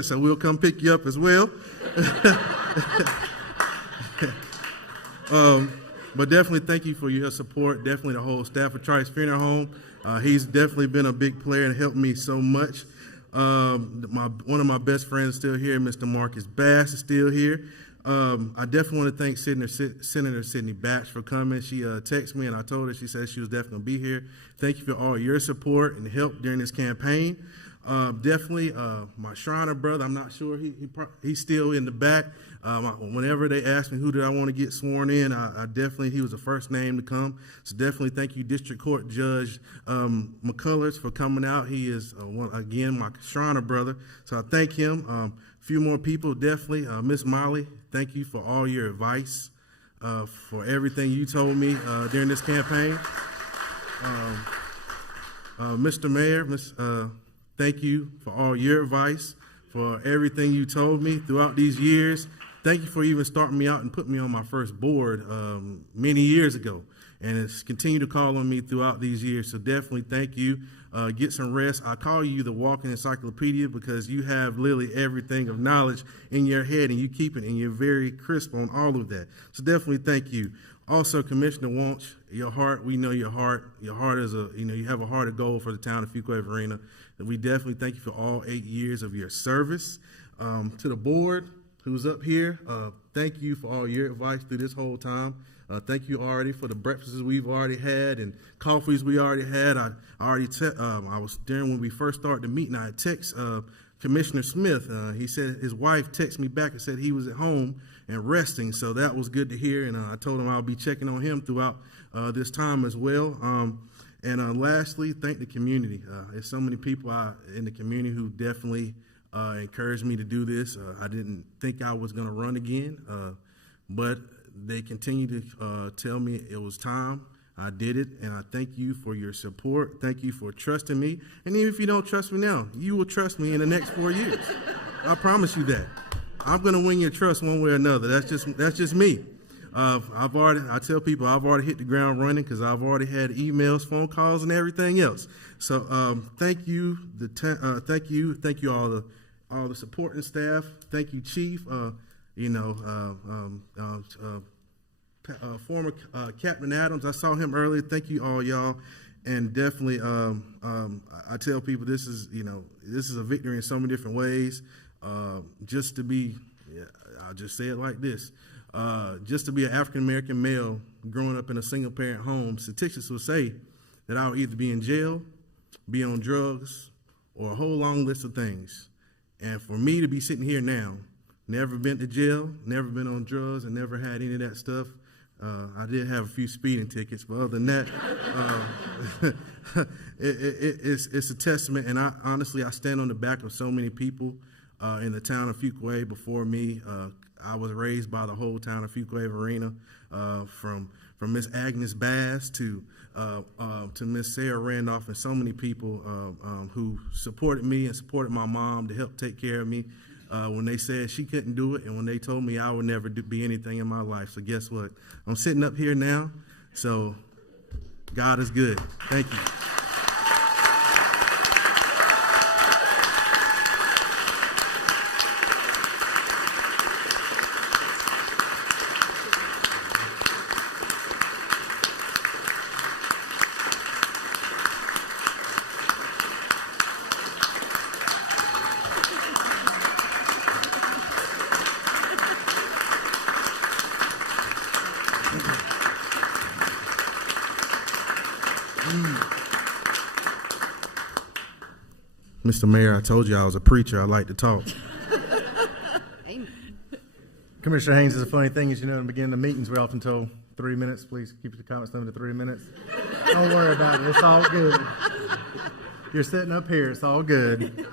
So we'll come pick you up as well. But definitely thank you for your support. Definitely the whole staff of Trice Funeral Home. He's definitely been a big player and helped me so much. One of my best friends is still here, Mr. Marcus Bass is still here. I definitely want to thank Senator Sidney Batch for coming. She texted me and I told her, she said she was definitely going to be here. Thank you for all your support and help during this campaign. Definitely my Shriner brother, I'm not sure, he's still in the back. Whenever they asked me who did I want to get sworn in, he was the first name to come. So definitely thank you, District Court Judge McCullers, for coming out. He is, again, my Shriner brother. So I thank him. A few more people, definitely. Miss Molly, thank you for all your advice, for everything you told me during this campaign. Mr. Mayor, thank you for all your advice, for everything you told me throughout these years. Thank you for even starting me out and putting me on my first board many years ago. And it's continued to call on me throughout these years. So definitely thank you. Get some rest. I call you the walking encyclopedia because you have literally everything of knowledge in your head and you keep it and you're very crisp on all of that. So definitely thank you. Also, Commissioner Wunsch, your heart, we know your heart. Your heart is you have a heart of gold for the town of Fuquay-Varina. And we definitely thank you for all 8 years of your service. To the board who's up here, thank you for all your advice through this whole time. Thank you already for the breakfasts we've already had and coffees we already had. I was there when we first started the meeting. I text Commissioner Smith. He said his wife texted me back and said he was at home and resting, so that was good to hear. And I told him I'll be checking on him throughout this time as well. And lastly, thank the community. There's so many people in the community who definitely encouraged me to do this. I didn't think I was going to run again, but they continue to tell me it was time. I did it, and I thank you for your support. Thank you for trusting me. And even if you don't trust me now, you will trust me in the next 4 years. I promise you that. I'm going to win your trust one way or another. That's just me. I tell people I've already hit the ground running because I've already had emails, phone calls, and everything else. So thank you, thank you all the supporting staff. Thank you, Chief. Former Captain Adams, I saw him earlier. Thank you all, y'all. And definitely, I tell people this is a victory in so many different ways. I'll just say it like this. Just to be an African-American male growing up in a single-parent home, statistics will say that I will either be in jail, be on drugs, or a whole long list of things. And for me to be sitting here now, never been to jail, never been on drugs, and never had any of that stuff. I did have a few speeding tickets, but other than that, it's a testament. And honestly, I stand on the back of so many people in the town of Fuquay before me, I was raised by the whole town of Fuquay-Varina, from Miss Agnes Bass to Miss Sarah Randolph, and so many people who supported me and supported my mom to help take care of me when they said she couldn't do it, and when they told me I would never be anything in my life. So guess what? I'm sitting up here now, so God is good. Thank you. Mr. Mayor, I told you I was a preacher. I like to talk. Commissioner Haynes, is a funny thing is, in the beginning of meetings, we often tell 3 minutes. Please keep the comments limited to 3 minutes. Don't worry about it. It's all good. You're sitting up here. It's all good.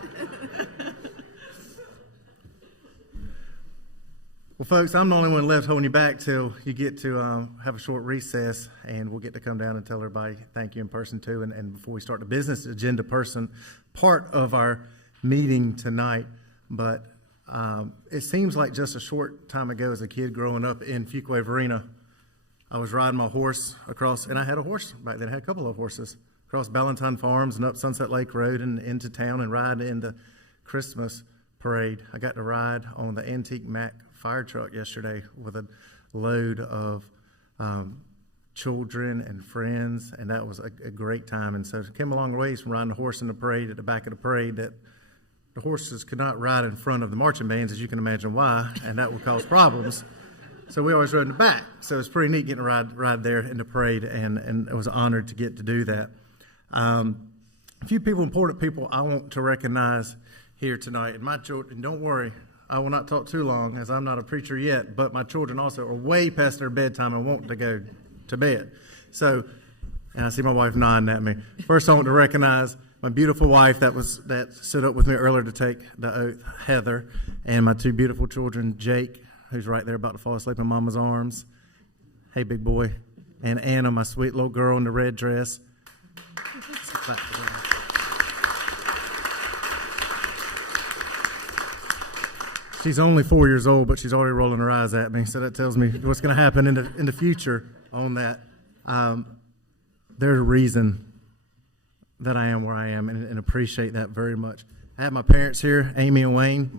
Well, folks, I'm the only one left holding you back till you get to have a short recess, and we'll get to come down and tell everybody thank you in person, too. And before we start the business agenda part of our meeting tonight, but it seems like just a short time ago as a kid growing up in Fuquay-Varina, I was riding my horse across, and I had a horse back then. I had a couple of horses, across Ballantyne Farms and up Sunset Lake Road and into town and ride in the Christmas parade. I got to ride on the antique Mack fire truck yesterday with a load of children and friends, and that was a great time. And so it came a long ways from riding a horse in the parade at the back of the parade that the horses could not ride in front of the marching bands, as you can imagine why, and that would cause problems. So we always rode in the back. So it was pretty neat getting to ride there in the parade, and I was honored to get to do that. A few people, important people I want to recognize here tonight. And my children, don't worry, I will not talk too long as I'm not a preacher yet, but my children also are way past their bedtime and want to go to bed. So, and I see my wife nodding at me. First, I want to recognize my beautiful wife that stood up with me earlier to take the oath, Heather, and my two beautiful children, Jake, who's right there about to fall asleep in Mama's arms. Hey, big boy. And Anna, my sweet little girl in the red dress. She's only 4 years old, but she's already rolling her eyes at me, so that tells me what's going to happen in the future on that. There's a reason that I am where I am, and appreciate that very much. I have my parents here, Amy and Wayne,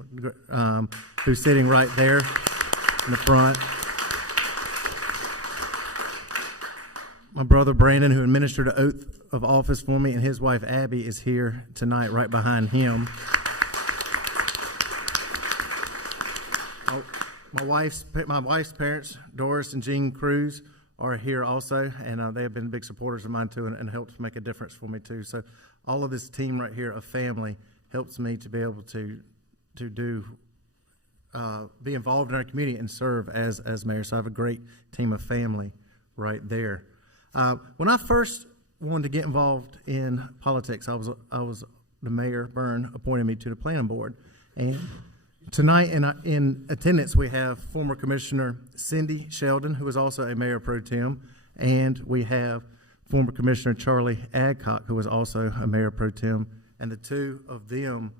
who's sitting right there in the front. My brother Brandon, who administered the oath of office for me, and his wife Abby is here tonight right behind him. My wife's parents, Doris and Jean Cruz, are here also, and they have been big supporters of mine too, and helped make a difference for me too. So all of this team right here of family helps me to be able to be involved in our community and serve as mayor. So I have a great team of family right there. When I first wanted to get involved in politics, I was the mayor Byrne appointed me to the planning board, and tonight in attendance we have former Commissioner Cindy Sheldon, who is also a mayor pro tem, and we have former Commissioner Charlie Adcock, who is also a mayor pro tem. And the two of them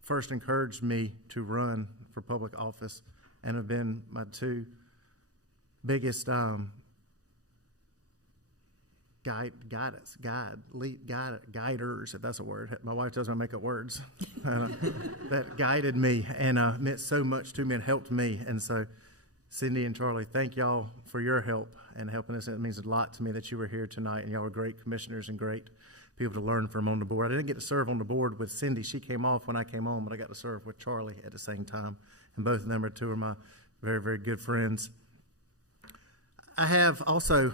first encouraged me to run for public office, and have been my two biggest guiders, if that's a word. My wife tells me I make up words. That guided me and meant so much to me and helped me. And so, Cindy and Charlie, thank y'all for your help and helping us. It means a lot to me that you were here tonight, and y'all are great commissioners and great people to learn from on the board. I didn't get to serve on the board with Cindy. She came off when I came on, but I got to serve with Charlie at the same time. And both of them are two of my very, very good friends. I have also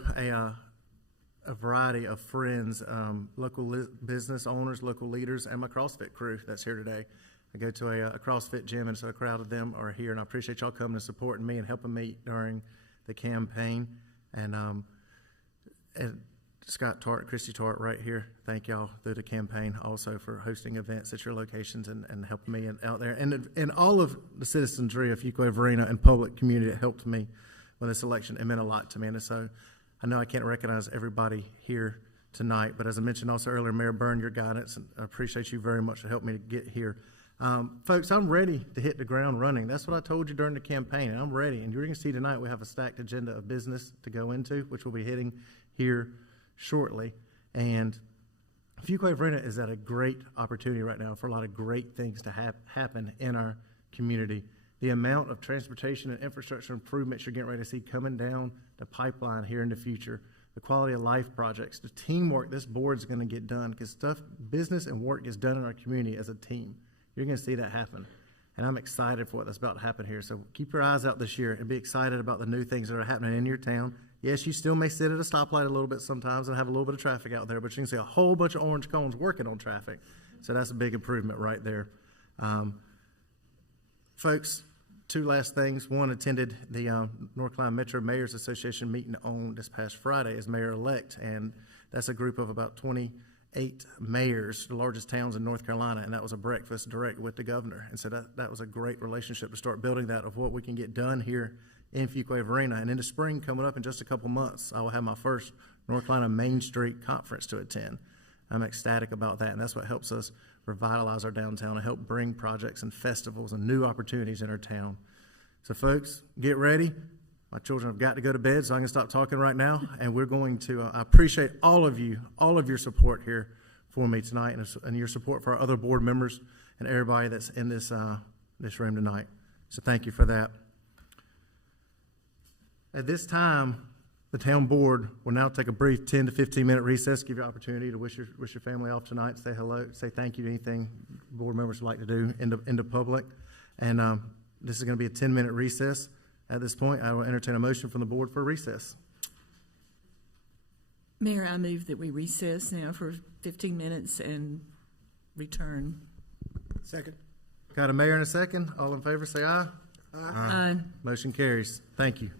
a variety of friends, local business owners, local leaders, and my CrossFit crew that's here today. I go to a CrossFit gym, and so a crowd of them are here, and I appreciate y'all coming and supporting me and helping me during the campaign. And Scott Tart, Christy Tart right here. Thank y'all through the campaign also for hosting events at your locations and helping me out there. And all of the citizenry of Fuquay-Varina and public community that helped me with this election. It meant a lot to me. And so I know I can't recognize everybody here tonight, but as I mentioned also earlier, Mayor Byrne, your guidance, and I appreciate you very much to help me to get here. Folks, I'm ready to hit the ground running. That's what I told you during the campaign, and I'm ready. And you're going to see tonight we have a stacked agenda of business to go into, which we'll be hitting here shortly. And Fuquay-Varina is at a great opportunity right now for a lot of great things to happen in our community. The amount of transportation and infrastructure improvements you're getting ready to see coming down the pipeline here in the future, the quality of life projects, the teamwork this board's going to get done, because business and work is done in our community as a team. You're going to see that happen. And I'm excited for what's about to happen here. So keep your eyes out this year and be excited about the new things that are happening in your town. Yes, you still may sit at a stoplight a little bit sometimes and have a little bit of traffic out there, but you can see a whole bunch of orange cones working on traffic. So that's a big improvement right there. Folks, two last things. One, attended the Northland Metro Mayors Association meeting on this past Friday as mayor-elect, and that's a group of about 28 mayors, the largest towns in North Carolina, and that was a breakfast direct with the governor. And so that was a great relationship to start building that of what we can get done here in Fuquay-Varina. And in the spring, coming up in just a couple months, I will have my first North Carolina Main Street conference to attend. I'm ecstatic about that, and that's what helps us revitalize our downtown and help bring projects and festivals and new opportunities in our town. So folks, get ready. My children have got to go to bed, so I'm going to stop talking right now, and we're going to, I appreciate all of you, all of your support here for me tonight, and your support for our other board members and everybody that's in this room tonight. So thank you for that. At this time, the town board will now take a brief 10 to 15-minute recess, give you an opportunity to wish your family off tonight, say hello, say thank you to anything board members would like to do in the public. And this is going to be a 10-minute recess. At this point, I will entertain a motion from the board for a recess. Mayor, I move that we recess now for 15 minutes and return. Second. Got a mayor and a second. All in favor, say aye. Aye. Motion carries. Thank you.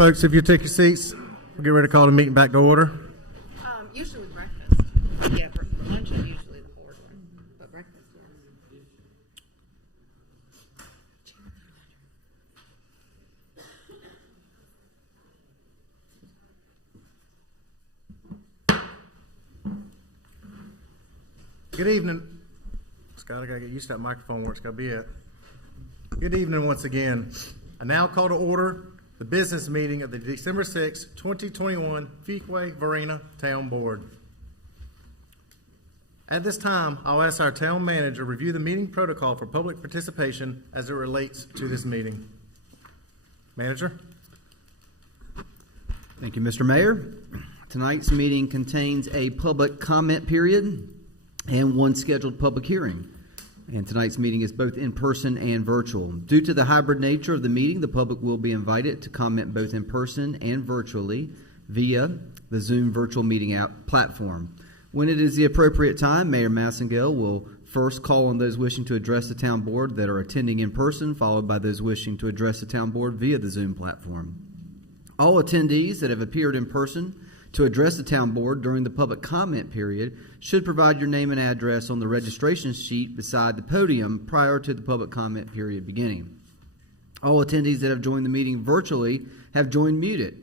Folks, if you take your seats, we'll get ready to call the meeting back to order. Usually with breakfast. Yeah, for lunch is usually the board one, but breakfast, yeah. Good evening. Scott, I gotta get used to that microphone where it's gotta be at. Good evening once again. I now call to order the business meeting of the December 6, 2021 Fuquay-Varina Town Board. At this time, I'll ask our town manager to review the meeting protocol for public participation as it relates to this meeting. Manager? Thank you, Mr. Mayor. Tonight's meeting contains a public comment period and one scheduled public hearing. And tonight's meeting is both in person and virtual. Due to the hybrid nature of the meeting, the public will be invited to comment both in person and virtually via the Zoom virtual meeting app platform. When it is the appropriate time, Mayor Massengill will first call on those wishing to address the town board that are attending in person, followed by those wishing to address the town board via the Zoom platform. All attendees that have appeared in person to address the town board during the public comment period should provide your name and address on the registration sheet beside the podium prior to the public comment period beginning. All attendees that have joined the meeting virtually have joined muted.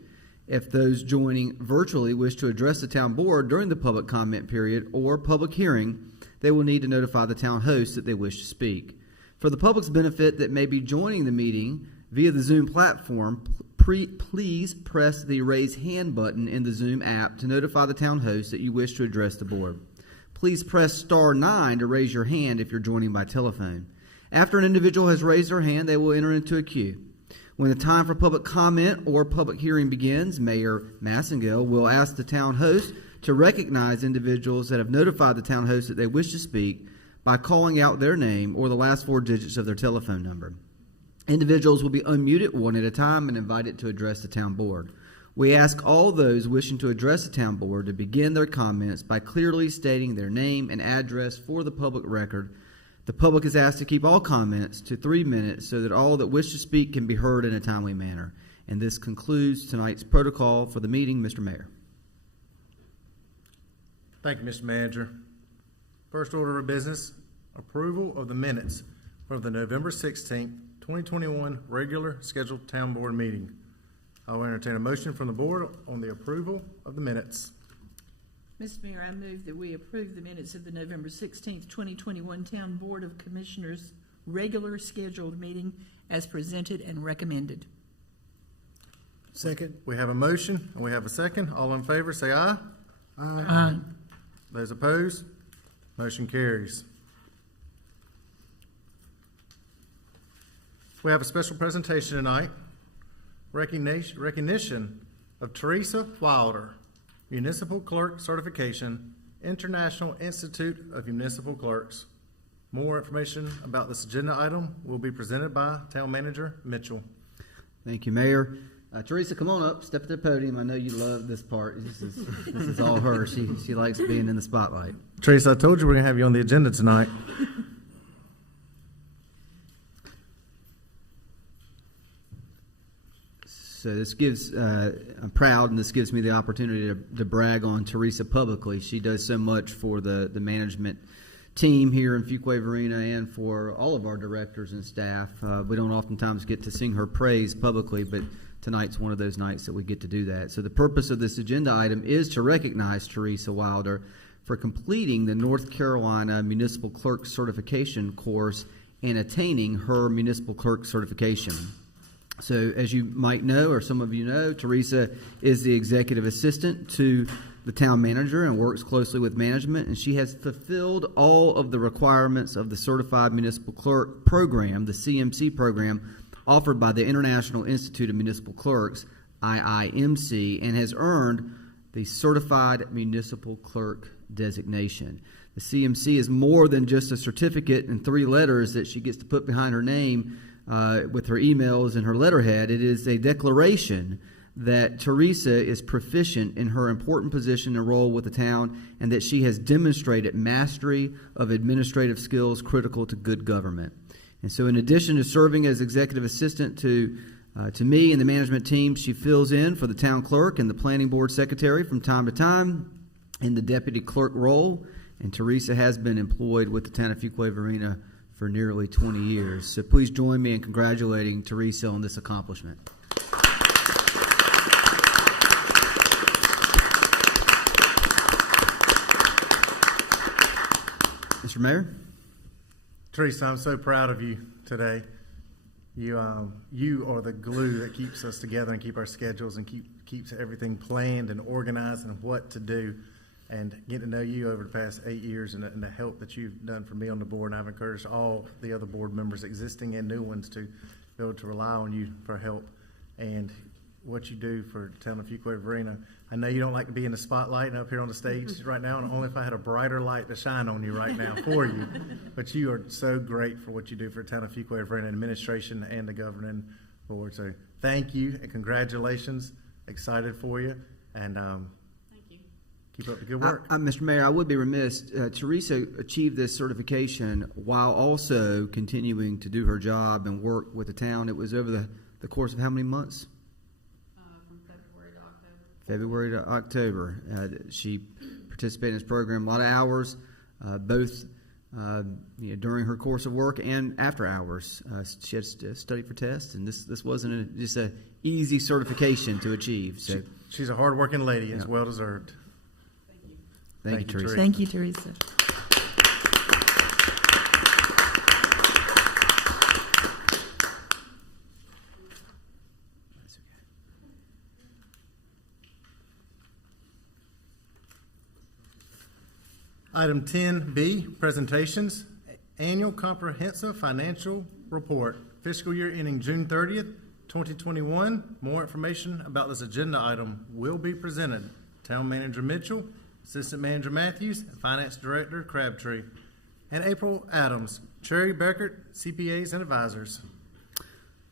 If those joining virtually wish to address the town board during the public comment period or public hearing, they will need to notify the town host that they wish to speak. For the public's benefit that may be joining the meeting via the Zoom platform, please press the raise hand button in the Zoom app to notify the town host that you wish to address the board. Please press star 9 to raise your hand if you're joining by telephone. After an individual has raised their hand, they will enter into a queue. When the time for public comment or public hearing begins, Mayor Massengill will ask the town host to recognize individuals that have notified the town host that they wish to speak by calling out their name or the last 4 digits of their telephone number. Individuals will be unmuted one at a time and invited to address the town board. We ask all those wishing to address the town board to begin their comments by clearly stating their name and address for the public record. The public is asked to keep all comments to 3 minutes so that all that wish to speak can be heard in a timely manner. And this concludes tonight's protocol for the meeting, Mr. Mayor. Thank you, Mr. Manager. First order of business, approval of the minutes from the November 16th, 2021 regular scheduled town board meeting. I will entertain a motion from the board on the approval of the minutes. Mr. Mayor, I move that we approve the minutes of the November 16th, 2021 Town Board of Commissioners regular scheduled meeting as presented and recommended. Second. We have a motion and we have a second. All in favor say aye. Aye. Those opposed? Motion carries. We have a special presentation tonight. Recognition of Theresa Wilder, Municipal Clerk Certification, International Institute of Municipal Clerks. More information about this agenda item will be presented by Town Manager Mitchell. Thank you, Mayor. Theresa, come on up, step to the podium. I know you love this part. This is all her. She likes being in the spotlight. Theresa, I told you we're going to have you on the agenda tonight. So this gives, I'm proud, and this gives me the opportunity to brag on Theresa publicly. She does so much for the management team here in Fuquay-Varina and for all of our directors and staff. We don't oftentimes get to sing her praise publicly, but tonight's one of those nights that we get to do that. So the purpose of this agenda item is to recognize Theresa Wilder for completing the North Carolina Municipal Clerk Certification course and attaining her Municipal Clerk Certification. So as you might know, or some of you know, Theresa is the executive assistant to the town manager and works closely with management, and she has fulfilled all of the requirements of the Certified Municipal Clerk program, the CMC program, offered by the International Institute of Municipal Clerks, IIMC, and has earned the Certified Municipal Clerk designation. The CMC is more than just a certificate and 3 letters that she gets to put behind her name with her emails and her letterhead. It is a declaration that Theresa is proficient in her important position and role with the town, and that she has demonstrated mastery of administrative skills critical to good government. And so in addition to serving as executive assistant to To me and the management team, she fills in for the town clerk and the planning board secretary from time to time in the deputy clerk role. And Theresa has been employed with the town of Fuquay-Varina for nearly 20 years. So please join me in congratulating Theresa on this accomplishment. Mr. Mayor? Theresa, I'm so proud of you today. You are the glue that keeps us together and keep our schedules and keeps everything planned and organized and what to do. And get to know you over the past 8 years and the help that you've done for me on the board. And I've encouraged all the other board members, existing and new ones, to be able to rely on you for help. And what you do for the town of Fuquay-Varina. I know you don't like to be in the spotlight and up here on the stage right now, and only if I had a brighter light to shine on you right now for you. But you are so great for what you do for the town of Fuquay-Varina administration and the governing board. So thank you and congratulations. Excited for you. And thank you. Keep up the good work. Mr. Mayor, I would be remiss. Theresa achieved this certification while also continuing to do her job and work with the town. It was over the course of how many months? From February to October. February to October. She participated in this program a lot of hours, both during her course of work and after hours. She had to study for tests, and this wasn't just an easy certification to achieve. So she's a hard-working lady. It's well deserved. Thank you, Theresa. Thank you, Theresa. Item 10B, presentations. Annual Comprehensive Financial Report, fiscal year ending June 30th, 2021. More information about this agenda item will be presented. Town Manager Mitchell, Assistant Manager Matthews, and Finance Director Crabtree, and April Adams, Cherry Beckert, CPAs and Advisors.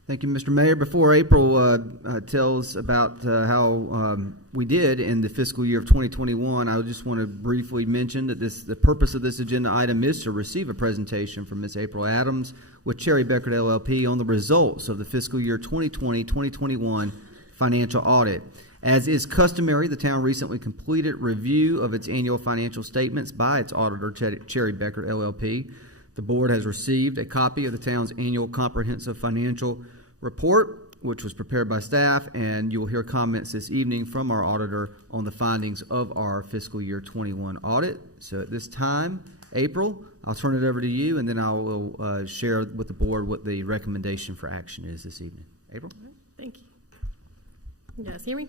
Thank you, Mr. Mayor. Before April tells about how we did in the fiscal year of 2021, I just want to briefly mention that the purpose of this agenda item is to receive a presentation from Ms. April Adams with Cherry Beckert LLP on the results of the fiscal year 2020-2021 financial audit. As is customary, the town recently completed review of its annual financial statements by its auditor, Cherry Beckert LLP. The board has received a copy of the town's annual comprehensive financial report, which was prepared by staff, and you will hear comments this evening from our auditor on the findings of our fiscal year 21 audit. So at this time, April, I'll turn it over to you, and then I will share with the board what the recommendation for action is this evening. April? Thank you. You guys hear me?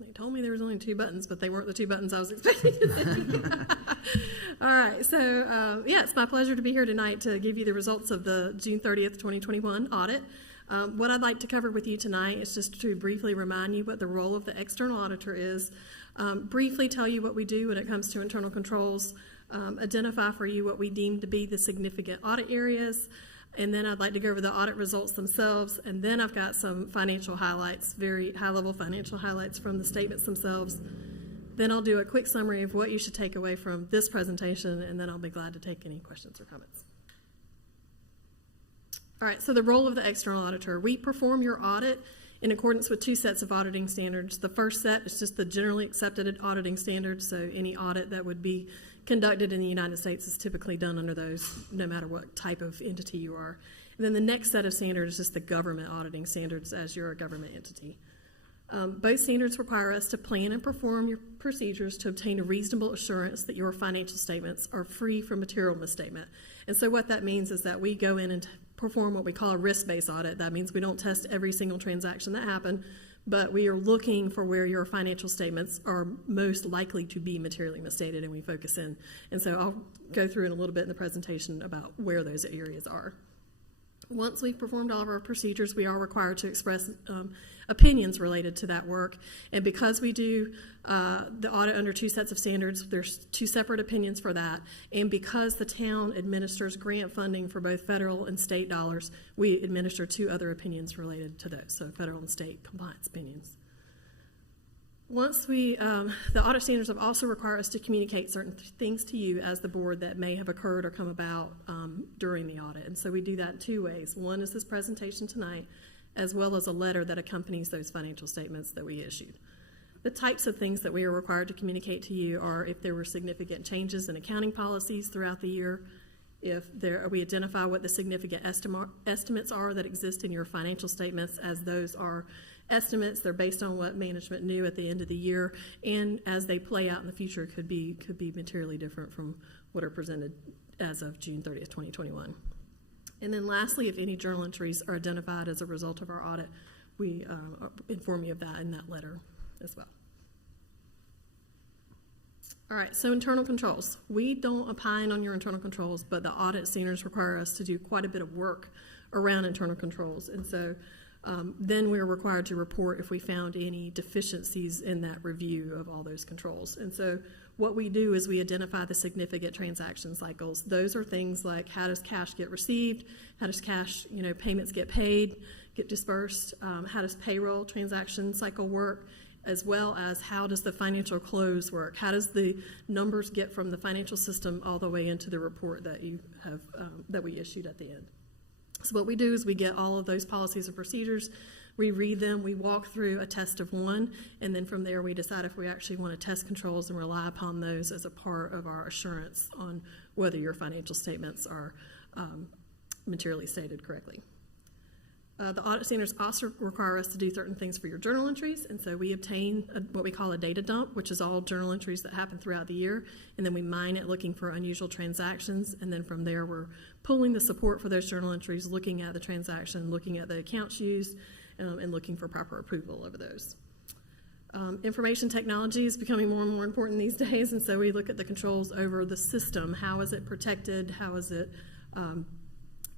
They told me there was only 2 buttons, but they weren't the 2 buttons I was expecting to see. All right, so it's my pleasure to be here tonight to give you the results of the June 30th, 2021 audit. What I'd like to cover with you tonight is just to briefly remind you what the role of the external auditor is, briefly tell you what we do when it comes to internal controls, identify for you what we deem to be the significant audit areas, and then I'd like to go over the audit results themselves, and then I've got some financial highlights, very high-level financial highlights from the statements themselves. Then I'll do a quick summary of what you should take away from this presentation, and then I'll be glad to take any questions or comments. All right, so the role of the external auditor. We perform your audit in accordance with 2 sets of auditing standards. The first set is just the generally accepted auditing standards, so any audit that would be conducted in the United States is typically done under those, no matter what type of entity you are. And then the next set of standards is just the government auditing standards as you're a government entity. Both standards require us to plan and perform your procedures to obtain a reasonable assurance that your financial statements are free from material misstatement. And so what that means is that we go in and perform what we call a risk-based audit. That means we don't test every single transaction that happened, but we are looking for where your financial statements are most likely to be materially misstated, and we focus in. And so I'll go through in a little bit in the presentation about where those areas are. Once we've performed all of our procedures, we are required to express opinions related to that work. And because we do the audit under 2 sets of standards, there's 2 separate opinions for that. And because the town administers grant funding for both federal and state dollars, we administer 2 other opinions related to those, so federal and state compliance opinions. Once we, the audit standards have also required us to communicate certain things to you as the board that may have occurred or come about during the audit. And so we do that in two ways. One is this presentation tonight, as well as a letter that accompanies those financial statements that we issued. The types of things that we are required to communicate to you are if there were significant changes in accounting policies throughout the year, if we identify what the significant estimates are that exist in your financial statements, as those are estimates, they're based on what management knew at the end of the year, and as they play out in the future could be materially different from what are presented as of June 30th, 2021. And then lastly, if any journal entries are identified as a result of our audit, we inform you of that in that letter as well. All right, so internal controls. We don't opine on your internal controls, but the audit standards require us to do quite a bit of work around internal controls. And so then we're required to report if we found any deficiencies in that review of all those controls. And so what we do is we identify the significant transaction cycles. Those are things like how does cash get received, how does cash, payments get paid, get dispersed, how does payroll transaction cycle work, as well as how does the financial close work, how does the numbers get from the financial system all the way into the report that you have that we issued at the end. So what we do is we get all of those policies and procedures, we read them, we walk through a test of one, and then from there we decide if we actually want to test controls and rely upon those as a part of our assurance on whether your financial statements are materially stated correctly. The audit standards also require us to do certain things for your journal entries, and so we obtain what we call a data dump, which is all journal entries that happen throughout the year, and then we mine it looking for unusual transactions, and then from there we're pulling the support for those journal entries, looking at the transaction, looking at the accounts used, and looking for proper approval over those. Information technology is becoming more and more important these days, and so we look at the controls over the system. How is it protected? How is it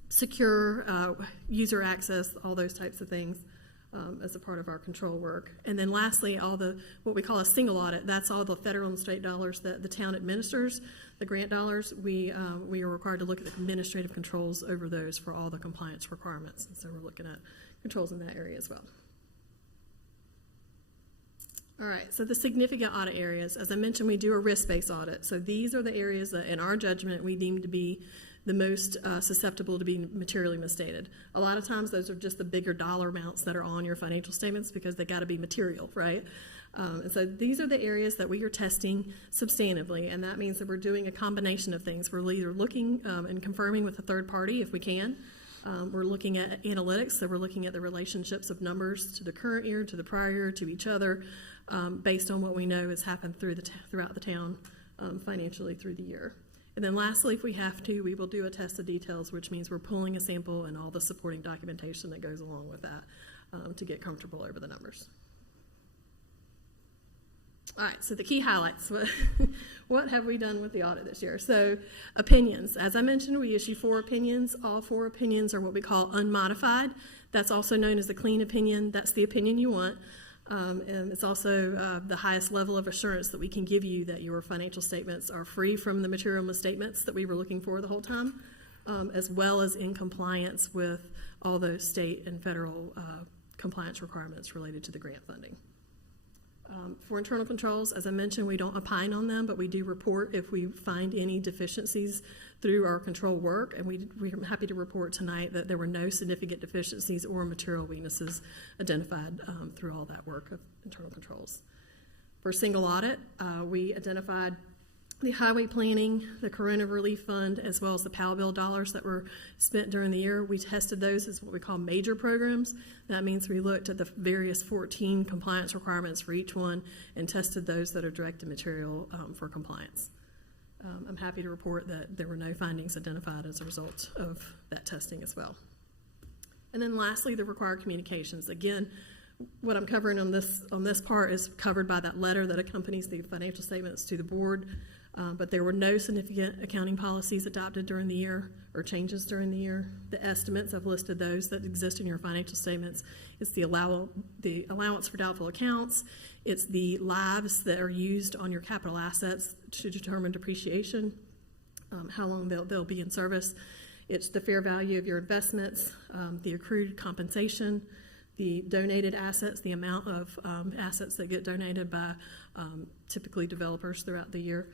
secure, user access, all those types of things as a part of our control work. And then lastly, what we call a single audit, that's all the federal and state dollars that the town administers, the grant dollars. We are required to look at the administrative controls over those for all the compliance requirements. And so we're looking at controls in that area as well. All right, so the significant audit areas, as I mentioned, we do a risk-based audit. So these are the areas that in our judgment we deem to be the most susceptible to being materially misstated. A lot of times those are just the bigger dollar amounts that are on your financial statements because they got to be material, right? And so these are the areas that we are testing substantively, and that means that we're doing a combination of things. We're either looking and confirming with a third party if we can. We're looking at analytics, so we're looking at the relationships of numbers to the current year, to the prior year, to each other, based on what we know has happened throughout the town financially through the year. And then lastly, if we have to, we will do a test of details, which means we're pulling a sample and all the supporting documentation that goes along with that to get comfortable over the numbers. All right, so the key highlights. What have we done with the audit this year? So opinions. As I mentioned, we issue 4 opinions. All 4 opinions are what we call unmodified. That's also known as the clean opinion. That's the opinion you want. And it's also the highest level of assurance that we can give you that your financial statements are free from the material misstatements that we were looking for the whole time, as well as in compliance with all those state and federal compliance requirements related to the grant funding. For internal controls, as I mentioned, we don't opine on them, but we do report if we find any deficiencies through our control work, and we're happy to report tonight that there were no significant deficiencies or material weaknesses identified through all that work of internal controls. For single audit, we identified the highway planning, the Corona Relief Fund, as well as the PAL bill dollars that were spent during the year. We tested those as what we call major programs. That means we looked at the various 14 compliance requirements for each one and tested those that are direct and material for compliance. I'm happy to report that there were no findings identified as a result of that testing as well. And then lastly, the required communications. Again, what I'm covering on this part is covered by that letter that accompanies the financial statements to the board. But there were no significant accounting policies adopted during the year or changes during the year. The estimates, I've listed those that exist in your financial statements. It's the allowance for doubtful accounts. It's the lives that are used on your capital assets to determine depreciation, how long they'll be in service. It's the fair value of your investments, the accrued compensation, the donated assets, the amount of assets that get donated by typically developers throughout the year.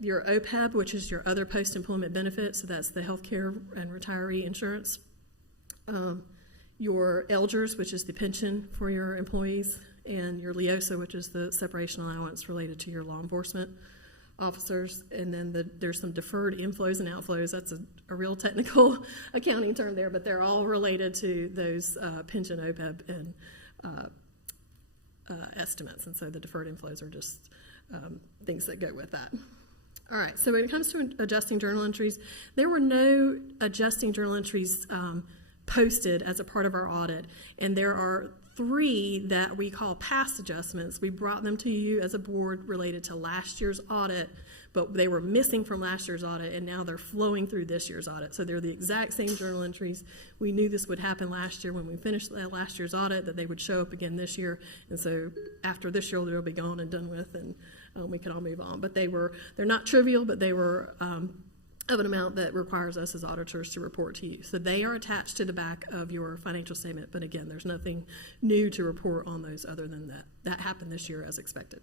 Your OPEB, which is your other post-employment benefits, so that's the healthcare and retiree insurance. Your ELGERS, which is the pension for your employees, and your LEOSA, which is the separation allowance related to your law enforcement officers. And then there's some deferred inflows and outflows. That's a real technical accounting term there, but they're all related to those pension, OPEB, and estimates. And so the deferred inflows are just things that go with that. All right, so when it comes to adjusting journal entries, there were no adjusting journal entries posted as a part of our audit, and there are 3 that we call past adjustments. We brought them to you as a board related to last year's audit, but they were missing from last year's audit, and now they're flowing through this year's audit. So they're the exact same journal entries. We knew this would happen last year when we finished last year's audit, that they would show up again this year, and so after this year they'll be gone and done with, and we can all move on. But they're not trivial, but they were of an amount that requires us as auditors to report to you. So they are attached to the back of your financial statement, but again, there's nothing new to report on those other than that. That happened this year as expected.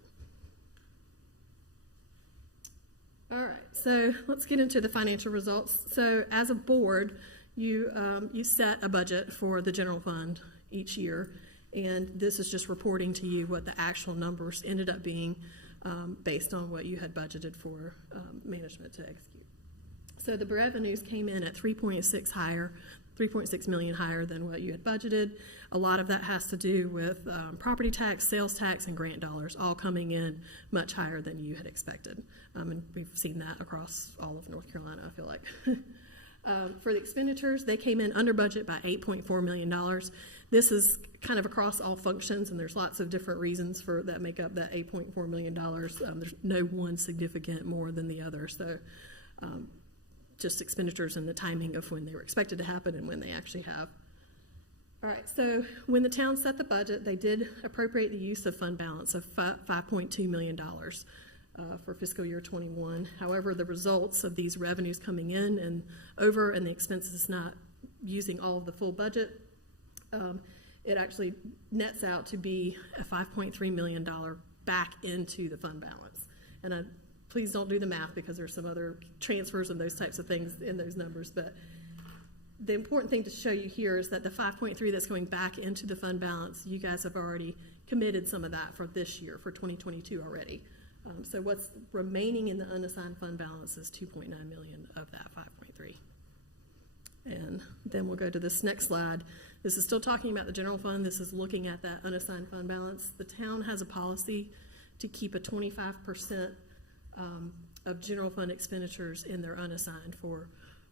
All right, so let's get into the financial results. So as a board, you set a budget for the general fund each year, and this is just reporting to you what the actual numbers ended up being based on what you had budgeted for management to execute. So the revenues came in at 3.6 million higher than what you had budgeted. A lot of that has to do with property tax, sales tax, and grant dollars all coming in much higher than you had expected. And we've seen that across all of North Carolina, I feel like. For the expenditures, they came in under budget by $8.4 million. This is kind of across all functions, and there's lots of different reasons for that make up that $8.4 million. There's no one significant more than the other. So just expenditures and the timing of when they were expected to happen and when they actually have. All right, so when the town set the budget, they did appropriate the use of fund balance of $5.2 million for fiscal year 21. However, the results of these revenues coming in and over and the expenses not using all of the full budget, it actually nets out to be a $5.3 million back into the fund balance. And please don't do the math because there's some other transfers and those types of things in those numbers. But the important thing to show you here is that the 5.3 that's going back into the fund balance, you guys have already committed some of that for this year, for 2022 already. So what's remaining in the unassigned fund balance is 2.9 million of that 5.3. And then we'll go to this next slide. This is still talking about the general fund. This is looking at that unassigned fund balance. The town has a policy to keep a 25% of general fund expenditures in their unassigned for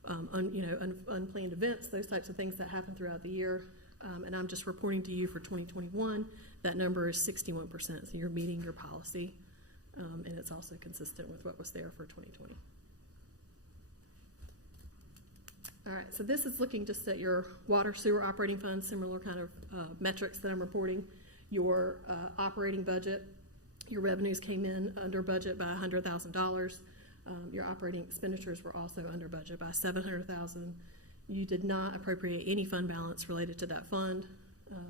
unplanned events, those types of things that happen throughout the year. And I'm just reporting to you for 2021, that number is 61%. So you're meeting your policy, and it's also consistent with what was there for 2020. All right, so this is looking just at your water sewer operating fund, similar kind of metrics that I'm reporting. Your operating budget, your revenues came in under budget by $100,000. Your operating expenditures were also under budget by $700,000. You did not appropriate any fund balance related to that fund,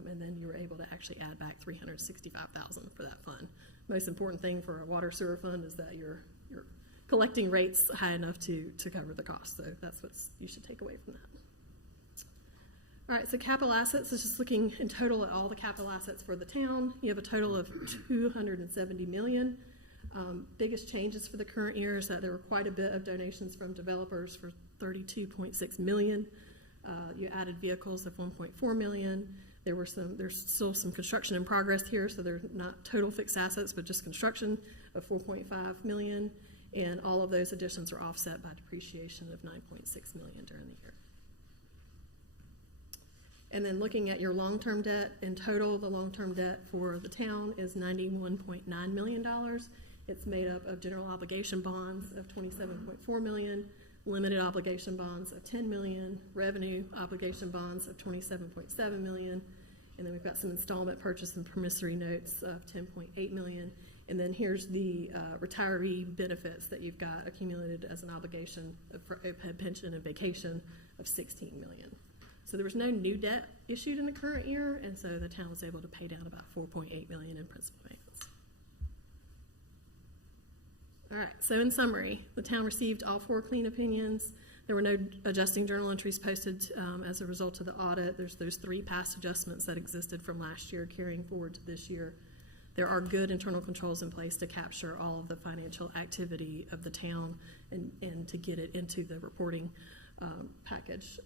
and then you were able to actually add back $365,000 for that fund. Most important thing for a water sewer fund is that you're collecting rates high enough to cover the cost. So that's what you should take away from that. All right, so capital assets is just looking in total at all the capital assets for the town. You have a total of $270 million. Biggest changes for the current year is that there were quite a bit of donations from developers for $32.6 million. You added vehicles of $1.4 million. There's still some construction in progress here, so they're not total fixed assets, but just construction of $4.5 million. And all of those additions are offset by depreciation of $9.6 million during the year. And then looking at your long-term debt, in total, the long-term debt for the town is $91.9 million. It's made up of general obligation bonds of $27.4 million, limited obligation bonds of $10 million, revenue obligation bonds of $27.7 million, and then we've got some installment purchase and promissory notes of $10.8 million. And then here's the retiree benefits that you've got accumulated as an obligation for OPEB pension and vacation of $16 million. So there was no new debt issued in the current year, and so the town was able to pay down about $4.8 million in principal payments. All right, so in summary, the town received all 4 clean opinions. There were no adjusting journal entries posted as a result of the audit. There's those 3 past adjustments that existed from last year carrying forward to this year. There are good internal controls in place to capture all of the financial activity of the town and to get it into the reporting package.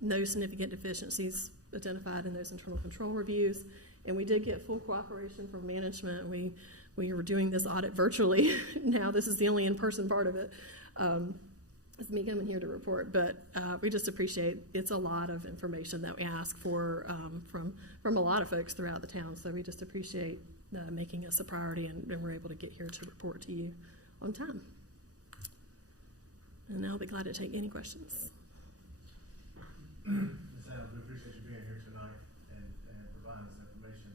No significant deficiencies identified in those internal control reviews. And we did get full cooperation from management. We were doing this audit virtually. Now this is the only in-person part of it. It's me coming here to report, but we just appreciate it's a lot of information that we ask for from a lot of folks throughout the town. So we just appreciate making us a priority, and we're able to get here to report to you on time. And I'll be glad to take any questions. Ms. Adams, we appreciate you being here tonight and providing this information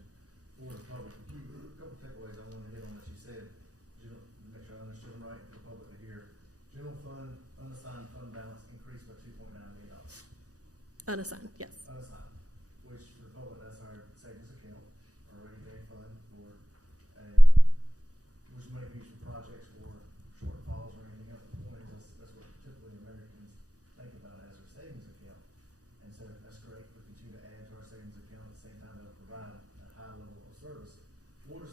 for the public. A couple takeaways I wanted to hit on that you said, make sure I understood them right for the public to hear. General fund, unassigned fund balance increased by $2.9 million. Unassigned, yes. Unassigned, which for the public, that's our savings account, our rainy day fund for which may be used for projects or shortfalls or anything else. That's what typically Americans think about as their savings account. And so that's great. We continue to add to our savings account at the same time to provide a high level of service. Water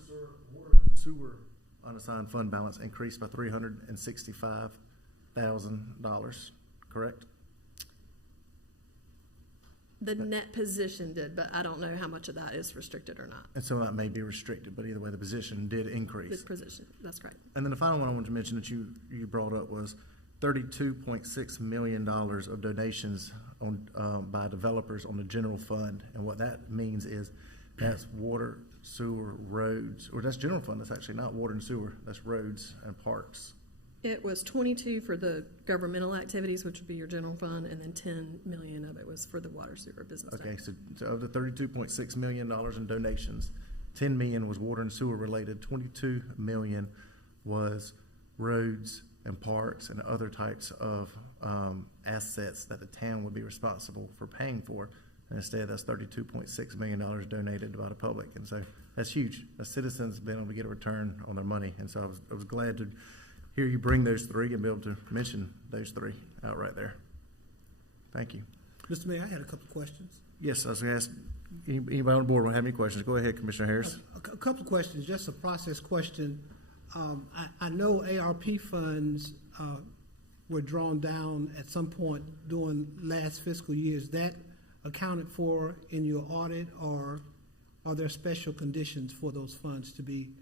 and sewer unassigned fund balance increased by $365,000, correct? The net position did, but I don't know how much of that is restricted or not. And some of that may be restricted, but either way, the position did increase. The position, that's correct. And then the final one I wanted to mention that you brought up was $32.6 million of donations on by developers on the general fund. And what that means is that's water, sewer, roads, or that's general fund. That's actually not water and sewer. That's roads and parks. It was 22 for the governmental activities, which would be your general fund, and then 10 million of it was for the water sewer business. Okay, so of the $32.6 million in donations, 10 million was water and sewer related, 22 million was roads and parks and other types of assets that the town would be responsible for paying for. And instead, that's $32.6 million donated by the public. And so that's huge. The citizens have been able to get a return on their money. And so I was glad to hear you bring those 3 and be able to mention those 3 out right there. Thank you. Mr. Mayor, I had a couple of questions. Yes, I was going to ask anybody on the board want to have any questions. Go ahead, Commissioner Harris. A couple of questions, just a process question. I know ARP funds were drawn down at some point during last fiscal year. Is that accounted for in your audit, or are there special conditions for those funds to be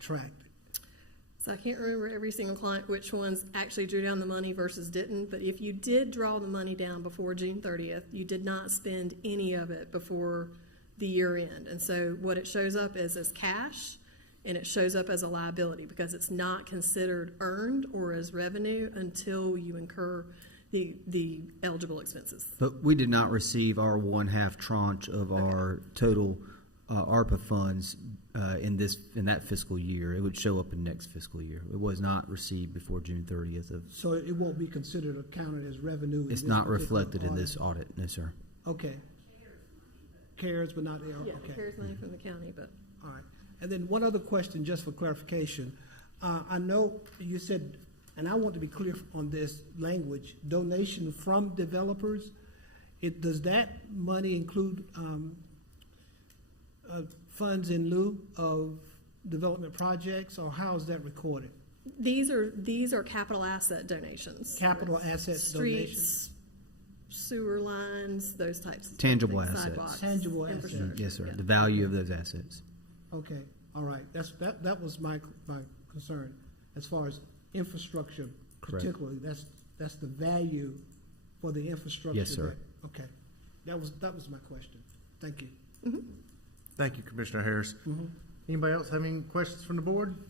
tracked? So I can't remember every single client which ones actually drew down the money versus didn't, but if you did draw the money down before June 30th, you did not spend any of it before the year end. And so what it shows up is as cash, and it shows up as a liability because it's not considered earned or as revenue until you incur the eligible expenses. But we did not receive our 1/2 tranche of our total ARPA funds in that fiscal year. It would show up in next fiscal year. It was not received before June 30th. So it won't be considered accounted as revenue? It's not reflected in this audit, no, sir. Okay. CARES, but not ARPA? Yeah, Okay. CARES money from the county, but. All right. And then one other question, just for clarification. I know you said, and I want to be clear on this language, donation from developers. Does that money include funds in lieu of development projects, or how is that recorded? These are capital asset donations. Capital asset donations. Sewer lines, those types of tangible things, assets. sidewalks, Tangible assets. Yes, sir. Yeah. The value of those assets. Okay. All right. That was my concern as far as infrastructure, Correct. particularly. That's the value for the infrastructure. Yes, sir. Okay. That was my question. Thank you. Mm-hmm. Thank you, Commissioner Harris. Mm-hmm. Anybody else have any questions from the board?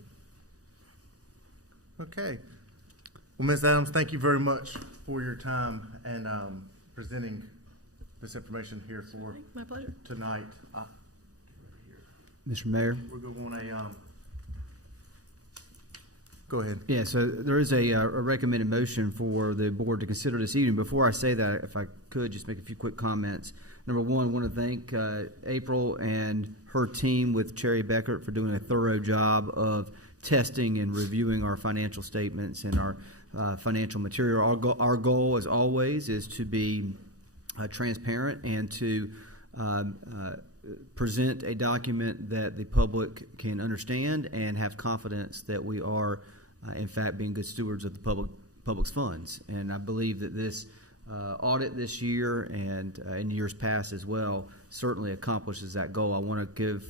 Okay. Well, Ms. Adams, thank you very much for your time and presenting this information here for My pleasure. tonight. Mr. Mayor? We're going to Go ahead. Yeah, so there is a recommended motion for the board to consider this evening. Before I say that, if I could just make a few quick comments. Number one, I want to thank April and her team with Cherry Beckert for doing a thorough job of testing and reviewing our financial statements and our financial material. Our goal, as always, is to be transparent and to present a document that the public can understand and have confidence that we are, in fact, being good stewards of the public's funds. And I believe that this audit this year and in years past as well certainly accomplishes that goal. I want to give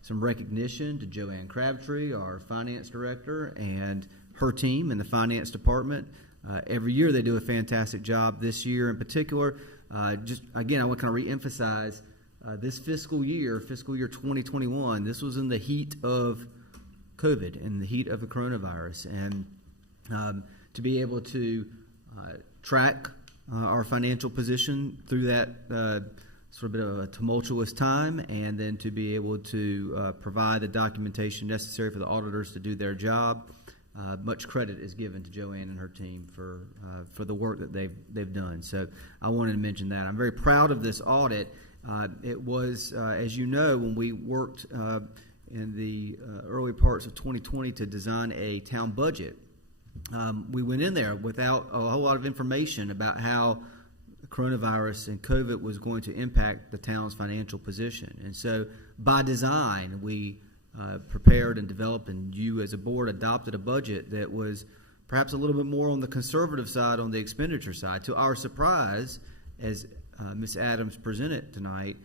some recognition to Joanne Crabtree, our finance director, and her team in the finance department. Every year they do a fantastic job. This year in particular, just again, I want to kind of reemphasize this fiscal year 2021, this was in the heat of COVID, in the heat of the coronavirus. And to be able to track our financial position through that sort of bit of a tumultuous time, and then to be able to provide the documentation necessary for the auditors to do their job, much credit is given to Joanne and her team for the work that they've done. So I wanted to mention that. I'm very proud of this audit. It was, as you know, when we worked in the early parts of 2020 to design a town budget, we went in there without a whole lot of information about how coronavirus and COVID was going to impact the town's financial position. And so by design, we prepared and developed, and you as a board adopted a budget that was perhaps a little bit more on the conservative side, on the expenditure side. To our surprise, as Ms. Adams presented tonight,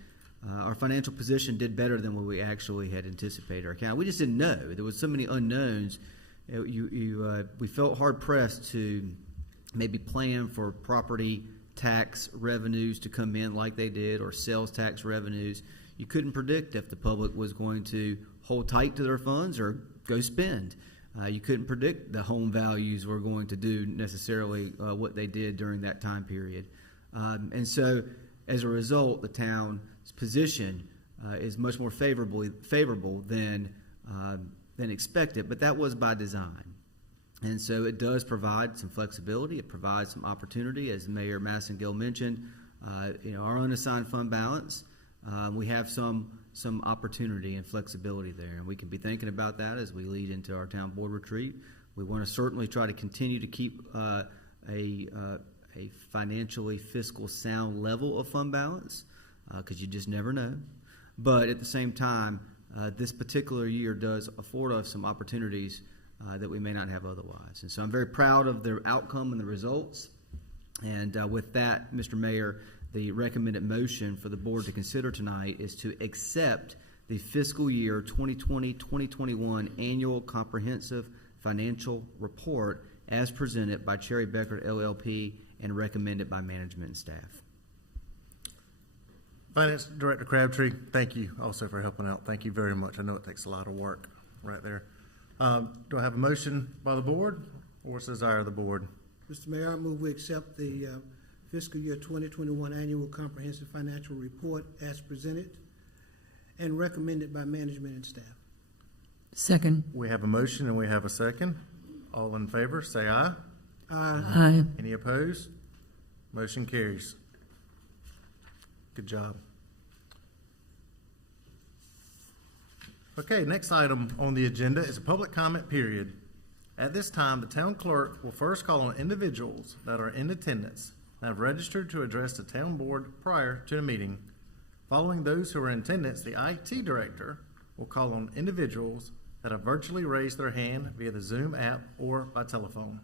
our financial position did better than what we actually had anticipated. Our account, we just didn't know. There was so many unknowns. We felt hard pressed to maybe plan for property tax revenues to come in like they did, or sales tax revenues. You couldn't predict if the public was going to hold tight to their funds or go spend. You couldn't predict the home values were going to do necessarily what they did during that time period. And so as a result, the town's position is much more favorable than expected, but that was by design. And so it does provide some flexibility. It provides some opportunity, as Mayor Massengill mentioned. Our unassigned fund balance, we have some opportunity and flexibility there, and we can be thinking about that as we lead into our town board retreat. We want to certainly try to continue to keep a financially fiscal sound level of fund balance, because you just never know. But at the same time, this particular year does afford us some opportunities that we may not have otherwise. And so I'm very proud of the outcome and the results. And with that, Mr. Mayor, the recommended motion for the board to consider tonight is to accept the fiscal year 2020-2021 annual comprehensive financial report as presented by Cherry Beckert LLP and recommended by management and staff. Finance Director Crabtree, thank you also for helping out. Thank you very much. I know it takes a lot of work right there. Do I have a motion by the board, or what's the desire of the board? Mr. Mayor, I move we accept the fiscal year 2021 annual comprehensive financial report as presented and recommended by management and staff. Second. We have a motion and we have a second. All in favor, say aye. Aye. Aye. Any opposed? Motion carries. Good job. Okay, next item on the agenda is a public comment period. At this time, the town clerk will first call on individuals that are in attendance and have registered to address the town board prior to the meeting. Following those who are in attendance, the IT director will call on individuals that have virtually raised their hand via the Zoom app or by telephone.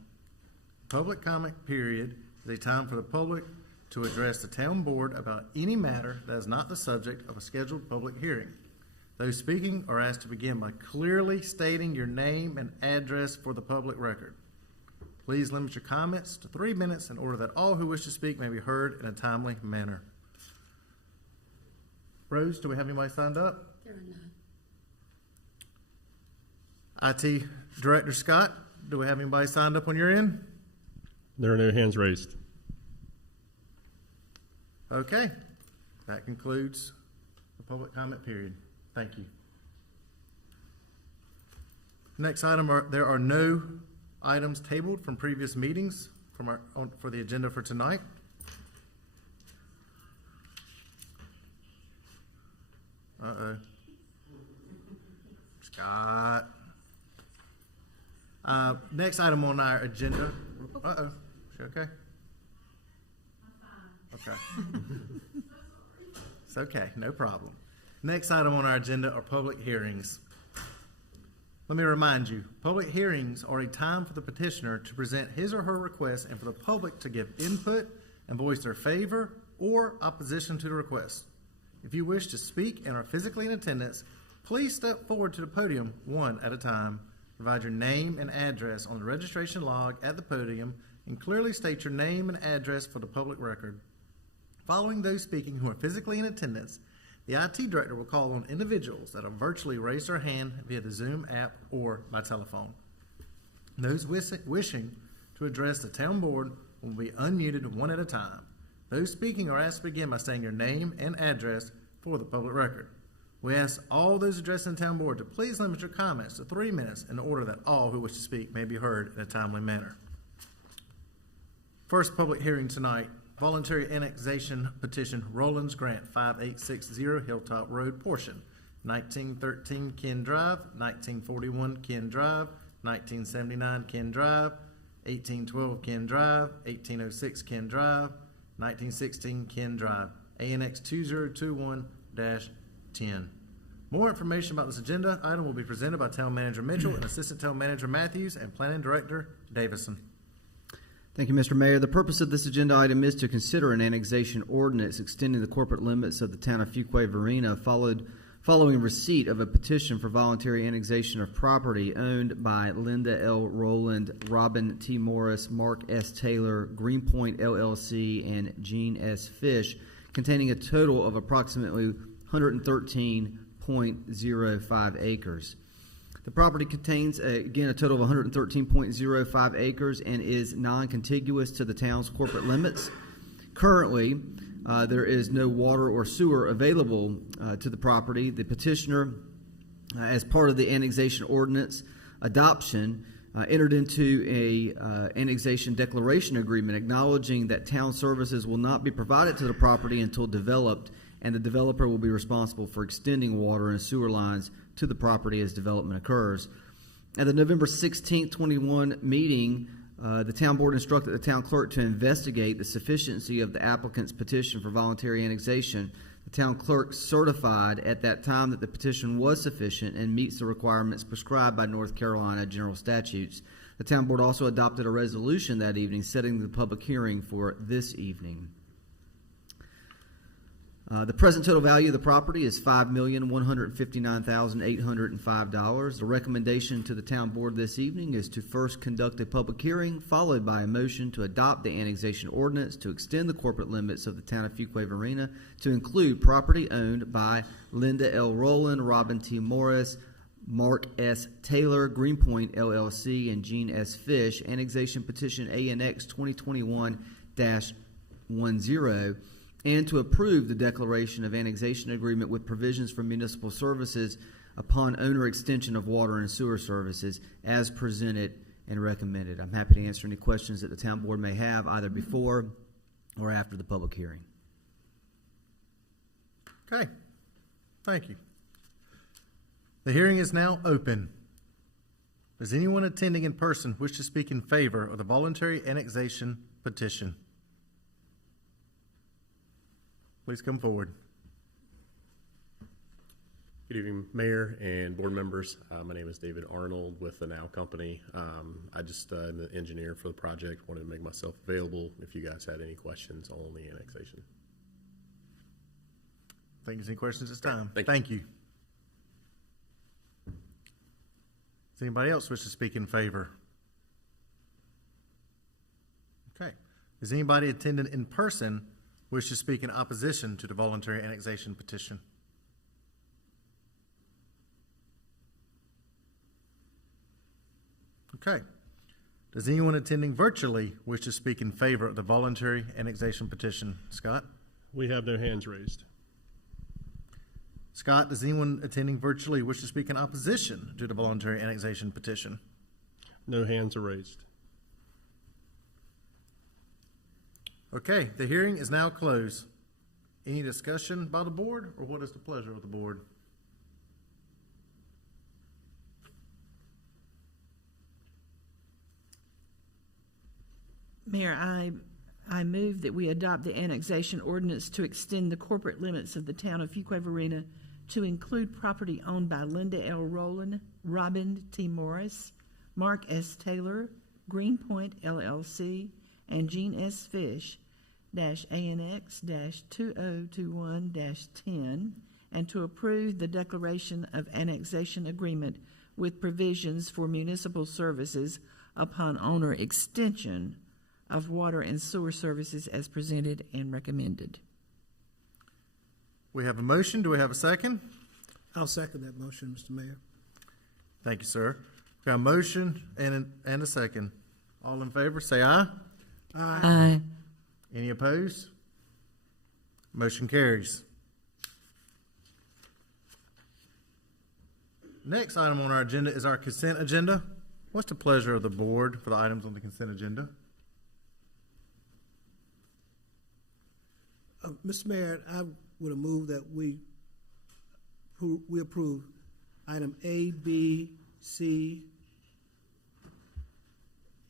Public comment period is a time for the public to address the town board about any matter that is not the subject of a scheduled public hearing. Those speaking are asked to begin by clearly stating your name and address for the public record. Please limit your comments to 3 minutes in order that all who wish to speak may be heard in a timely manner. Rose, do we have anybody signed up? There are none. IT Director Scott, do we have anybody signed up on your end? There are no hands raised. Okay, that concludes the public comment period. Thank you. Next item there are no items tabled from previous meetings for the agenda for tonight. Uh-oh. Scott. Next item on our agenda. Uh-oh. Is she okay? Okay. It's okay, no problem. Next item on our agenda are public hearings. Let me remind you, public hearings are a time for the petitioner to present his or her request and for the public to give input and voice their favor or opposition to the request. If you wish to speak and are physically in attendance, please step forward to the podium one at a time. Provide your name and address on the registration log at the podium and clearly state your name and address for the public record. Following those speaking who are physically in attendance, the IT director will call on individuals that have virtually raised their hand via the Zoom app or by telephone. Those wishing to address the town board will be unmuted one at a time. Those speaking are asked to begin by saying your name and address for the public record. We ask all those addressing the town board to please limit your comments to 3 minutes in order that all who wish to speak may be heard in a timely manner. First public hearing tonight. Voluntary annexation petition, Rollins Grant 5860 Hilltop Road portion, 1913 Ken Drive, 1941 Ken Drive, 1979 Ken Drive, 1812 Ken Drive, 1806 Ken Drive, 1916 Ken Drive, ANX 2021-10. More information about this agenda item will be presented by Town Manager Mitchell and Assistant Town Manager Matthews and Planning Director Davison. Thank you, Mr. Mayor. The purpose of this agenda item is to consider an annexation ordinance extending the corporate limits of the town of Fuquay-Varina following receipt of a petition for voluntary annexation of property owned by Linda L. Rowland, Robin T. Morris, Mark S. Taylor, Greenpoint LLC, and Gene S. Fish, containing a total of approximately 113.05 acres. The property contains, again, a total of 113.05 acres and is non-contiguous to the town's corporate limits. Currently, there is no water or sewer available to the property. The petitioner, as part of the annexation ordinance adoption, entered into a annexation declaration agreement acknowledging that town services will not be provided to the property until developed, and the developer will be responsible for extending water and sewer lines to the property as development occurs. At the November 16, 21 meeting, the town board instructed the town clerk to investigate the sufficiency of the applicant's petition for voluntary annexation. The town clerk certified at that time that the petition was sufficient and meets the requirements prescribed by North Carolina general statutes. The town board also adopted a resolution that evening setting the public hearing for this evening. The present total value of the property is $5,159,805. The recommendation to the town board this evening is to first conduct a public hearing, followed by a motion to adopt the annexation ordinance to extend the corporate limits of the town of Fuquay-Varina to include property owned by Linda L. Rowland, Robin T. Morris, Mark S. Taylor, Greenpoint LLC, and Gene S. Fish. Annexation petition ANX 2021-10. And to approve the declaration of annexation agreement with provisions for municipal services upon owner extension of water and sewer services as presented and recommended. I'm happy to answer any questions that the town board may have either before or after the public hearing. Okay, thank you. The hearing is now open. Does anyone attending in person wish to speak in favor of the voluntary annexation petition? Please come forward. Good evening, Mayor and board members. My name is David Arnold with the Now Company. I just am the engineer for the project. Wanted to make myself available if you guys had any questions on the annexation. Thank you. Any questions this time? Thank you. Does anybody else wish to speak in favor? Okay. Does anybody attending in person wish to speak in opposition to the voluntary annexation petition? Okay. Does anyone attending virtually wish to speak in favor of the voluntary annexation petition? Scott? We have no hands raised. Scott, does anyone attending virtually wish to speak in opposition to the voluntary annexation petition? No hands are raised. Okay, the hearing is now closed. Any discussion by the board, or what is the pleasure of the board? Mayor, I move that we adopt the annexation ordinance to extend the corporate limits of the town of Fuquay-Varina to include property owned by Linda L. Rowland, Robin T. Morris, Mark S. Taylor, Greenpoint LLC, and Gene S. Fish, -ANX-2021-10, and to approve the declaration of annexation agreement with provisions for municipal services upon owner extension of water and sewer services as presented and recommended. We have a motion. Do we have a second? I'll second that motion, Mr. Mayor. Thank you, sir. We got a motion and a second. All in favor, say aye. Aye. Any opposed? Motion carries. Next item on our agenda is our consent agenda. What's the pleasure of the board for the items on the consent agenda? Mr. Mayor, I would have moved that we approve item A, B, C,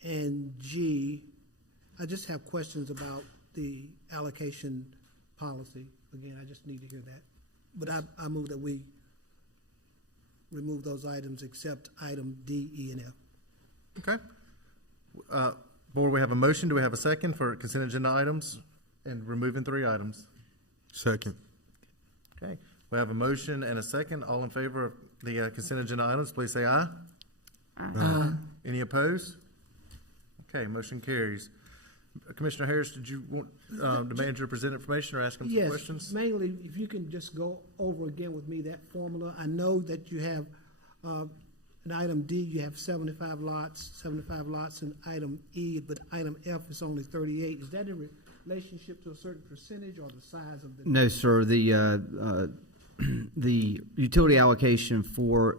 and G. I just have questions about the allocation policy. Again, I just need to hear that. But I move that we remove those items except item D, E, and F. Okay. Board, we have a motion. Do we have a second for consent agenda items and removing 3 items? Second. Okay. We have a motion and a second. All in favor of the consent agenda items, please say aye. Aye. Any opposed? Okay, motion carries. Commissioner Harris, did you want the manager to present information or ask him some questions? Yes, mainly if you can just go over again with me that formula. I know that you have in item D, you have 75 lots, in item E, but item F is only 38. Is that in relationship to a certain percentage or the size of the? No, sir. The utility allocation for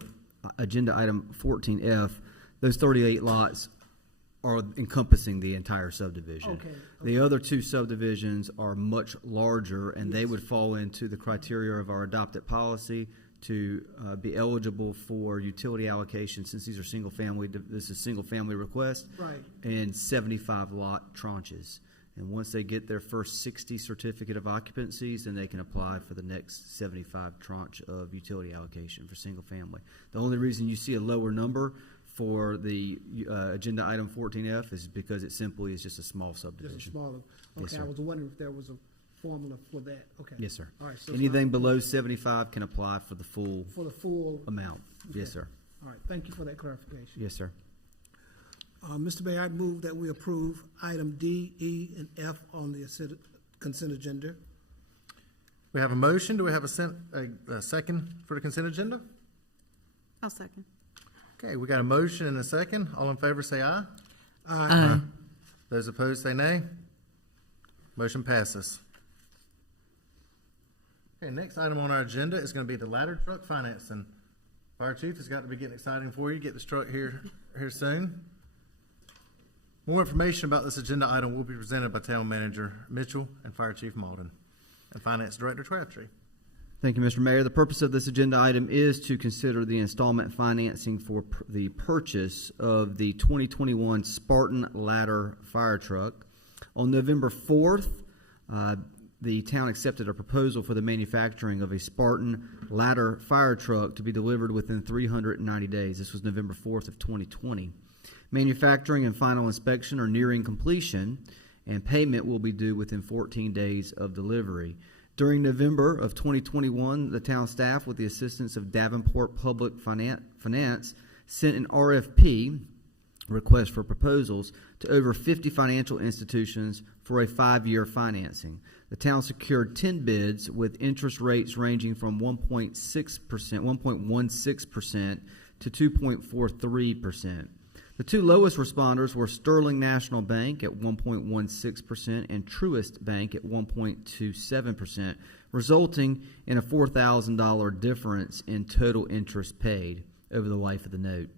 agenda item 14F, those 38 lots are encompassing the entire subdivision. Okay. The other 2 subdivisions are much larger, and they would fall into the criteria of our adopted policy to be eligible for utility allocation, since these are single family. This is single family request, Right. and 75 lot tranches. And once they get their first 60 certificate of occupancies, then they can apply for the next 75 tranche of utility allocation for single family. The only reason you see a lower number for the agenda item 14F is because it simply is just a small subdivision. Just a smaller. Yes, Okay, sir. I was wondering if there was a formula for that. Okay. Yes, sir. All right. So Anything below 75 can apply for the full full amount. Okay. Yes, sir. All right. Thank you for that clarification. Yes, sir. Mr. Mayor, I move that we approve item D, E, and F on the consent agenda. We have a motion. Do we have a second for the consent agenda? I'll second. Okay, we got a motion and a second. All in favor say aye. Aye. Those opposed say nay. Motion passes. Okay, next item on our agenda is going to be the ladder truck financing. Fire Chief, it's got to be getting exciting for you. Get this truck here soon. More information about this agenda item will be presented by Town Manager Mitchell and Fire Chief Malden and Finance Director Crabtree. Thank you, Mr. Mayor. The purpose of this agenda item is to consider the installment financing for the purchase of the 2021 Spartan ladder fire truck. On November 4th, the town accepted a proposal for the manufacturing of a Spartan ladder fire truck to be delivered within 390 days. This was November 4th of 2020. Manufacturing and final inspection are nearing completion, and payment will be due within 14 days of delivery. During November of 2021, the town staff, with the assistance of Davenport Public Finance, sent an RFP, request for proposals, to over 50 financial institutions for a 5-year financing. The town secured 10 bids with interest rates ranging from 1.16% to 2.43%. The two lowest responders were Sterling National Bank at 1.16% and Truist Bank at 1.27%, resulting in a $4,000 difference in total interest paid over the life of the note.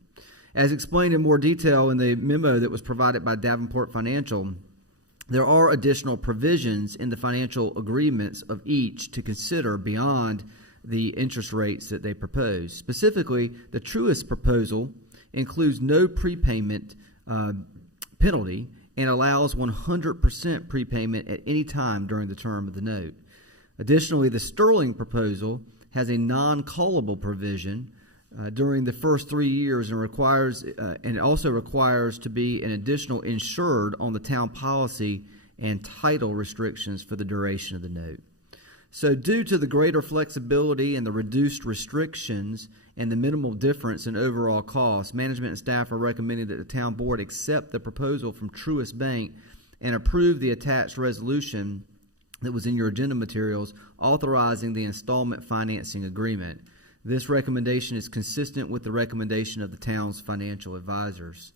As explained in more detail in the memo that was provided by Davenport Financial, there are additional provisions in the financial agreements of each to consider beyond the interest rates that they propose. Specifically, the Truist proposal includes no prepayment penalty and allows 100% prepayment at any time during the term of the note. Additionally, the Sterling proposal has a non-callable provision during the first 3 years and it also requires to be an additional insured on the town policy and title restrictions for the duration of the note. So due to the greater flexibility and the reduced restrictions and the minimal difference in overall cost, management and staff are recommending that the town board accept the proposal from Truist Bank and approve the attached resolution that was in your agenda materials authorizing the installment financing agreement. This recommendation is consistent with the recommendation of the town's financial advisors.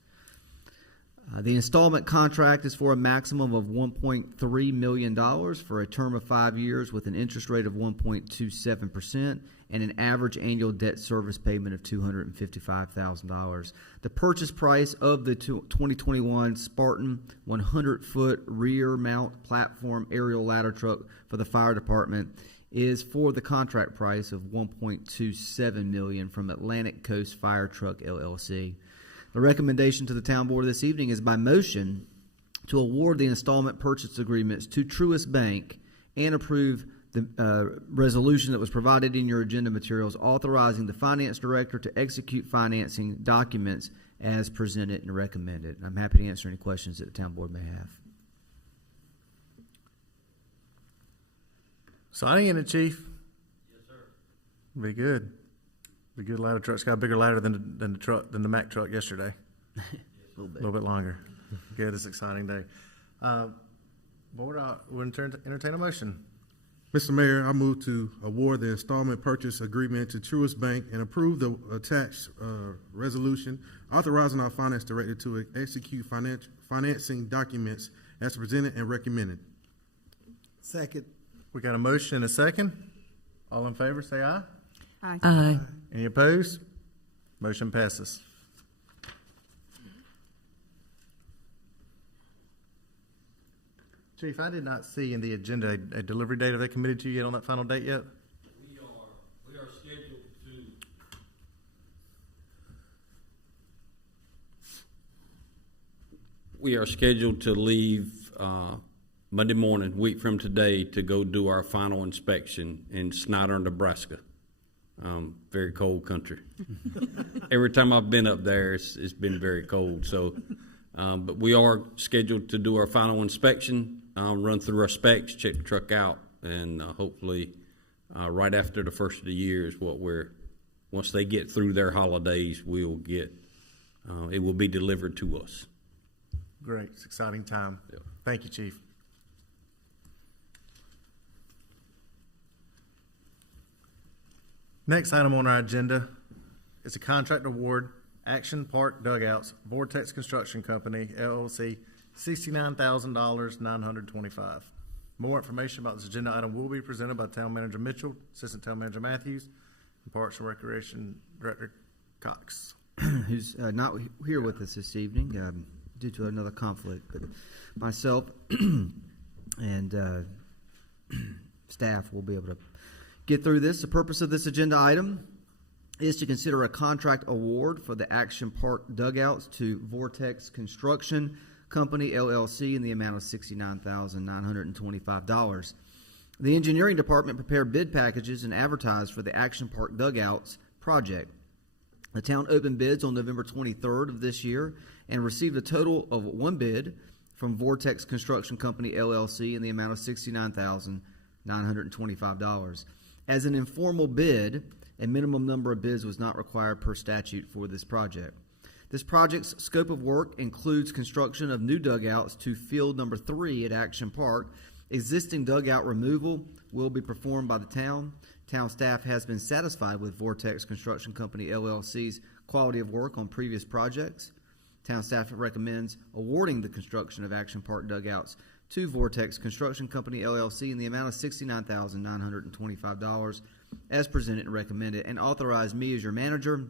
The installment contract is for a maximum of $1.3 million for a term of 5 years with an interest rate of 1.27% and an average annual debt service payment of $255,000. The purchase price of the 2021 Spartan 100-foot rear mount platform aerial ladder truck for the fire department is for the contract price of $1.27 million from Atlantic Coast Fire Truck LLC. The recommendation to the town board this evening is by motion to award the installment purchase agreements to Truist Bank and approve the resolution that was provided in your agenda materials authorizing the finance director to execute financing documents as presented and recommended. I'm happy to answer any questions that the town board may have. Signing in it, Chief. Yes, sir. Be good. Be good ladder truck. It's got a bigger ladder than the Mack truck yesterday. A little bit longer. Good. It's an exciting day. Board, we'll entertain a motion. Mr. Mayor, I move to award the installment purchase agreement to Truist Bank and approve the attached resolution authorizing our finance director to execute financing documents as presented and recommended. Second. We got a motion and a second. All in favor, say aye. Aye. Aye. Any opposed? Motion passes. Chief, I did not see in the agenda a delivery date. Have they committed to you yet on that final date yet? We are scheduled to. We are scheduled to leave Monday morning, week from today, to go do our final inspection in Snyder, Nebraska. Very cold country. Every time I've been up there, it's been very cold. So, but we are scheduled to do our final inspection, run through our specs, check the truck out, and hopefully, right after the first of the year is what once they get through their holidays, we'll get, it will be delivered to us. Great. It's an exciting time. Yep. Thank you, Chief. Next item on our agenda is a contract award, Action Park Dugouts, Vortex Construction Company, LLC, $69,925. More information about this agenda item will be presented by Town Manager Mitchell, Assistant Town Manager Matthews, and Parks and Recreation Director Cox. Who's not here with us this evening due to another conflict, but myself and staff will be able to get through this. The purpose of this agenda item is to consider a contract award for the Action Park Dugouts to Vortex Construction Company, LLC, in the amount of $69,925. The engineering department prepared bid packages and advertised for the Action Park Dugouts project. The town opened bids on November 23rd of this year and received a total of one bid from Vortex Construction Company, LLC, in the amount of $69,925. As an informal bid, a minimum number of bids was not required per statute for this project. This project's scope of work includes construction of new dugouts to field number 3 at Action Park. Existing dugout removal will be performed by the town. Town staff has been satisfied with Vortex Construction Company, LLC's quality of work on previous projects. Town staff recommends awarding the construction of Action Park dugouts to Vortex Construction Company, LLC, in the amount of $69,925 as presented and recommended, and authorize me as your manager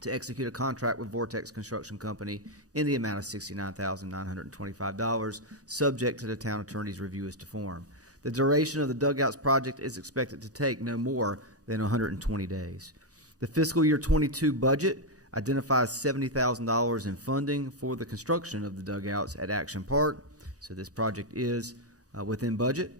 to execute a contract with Vortex Construction Company in the amount of $69,925, subject to the town attorney's review as to form. The duration of the dugouts project is expected to take no more than 120 days. The fiscal year 22 budget identifies $70,000 in funding for the construction of the dugouts at Action Park, so this project is within budget.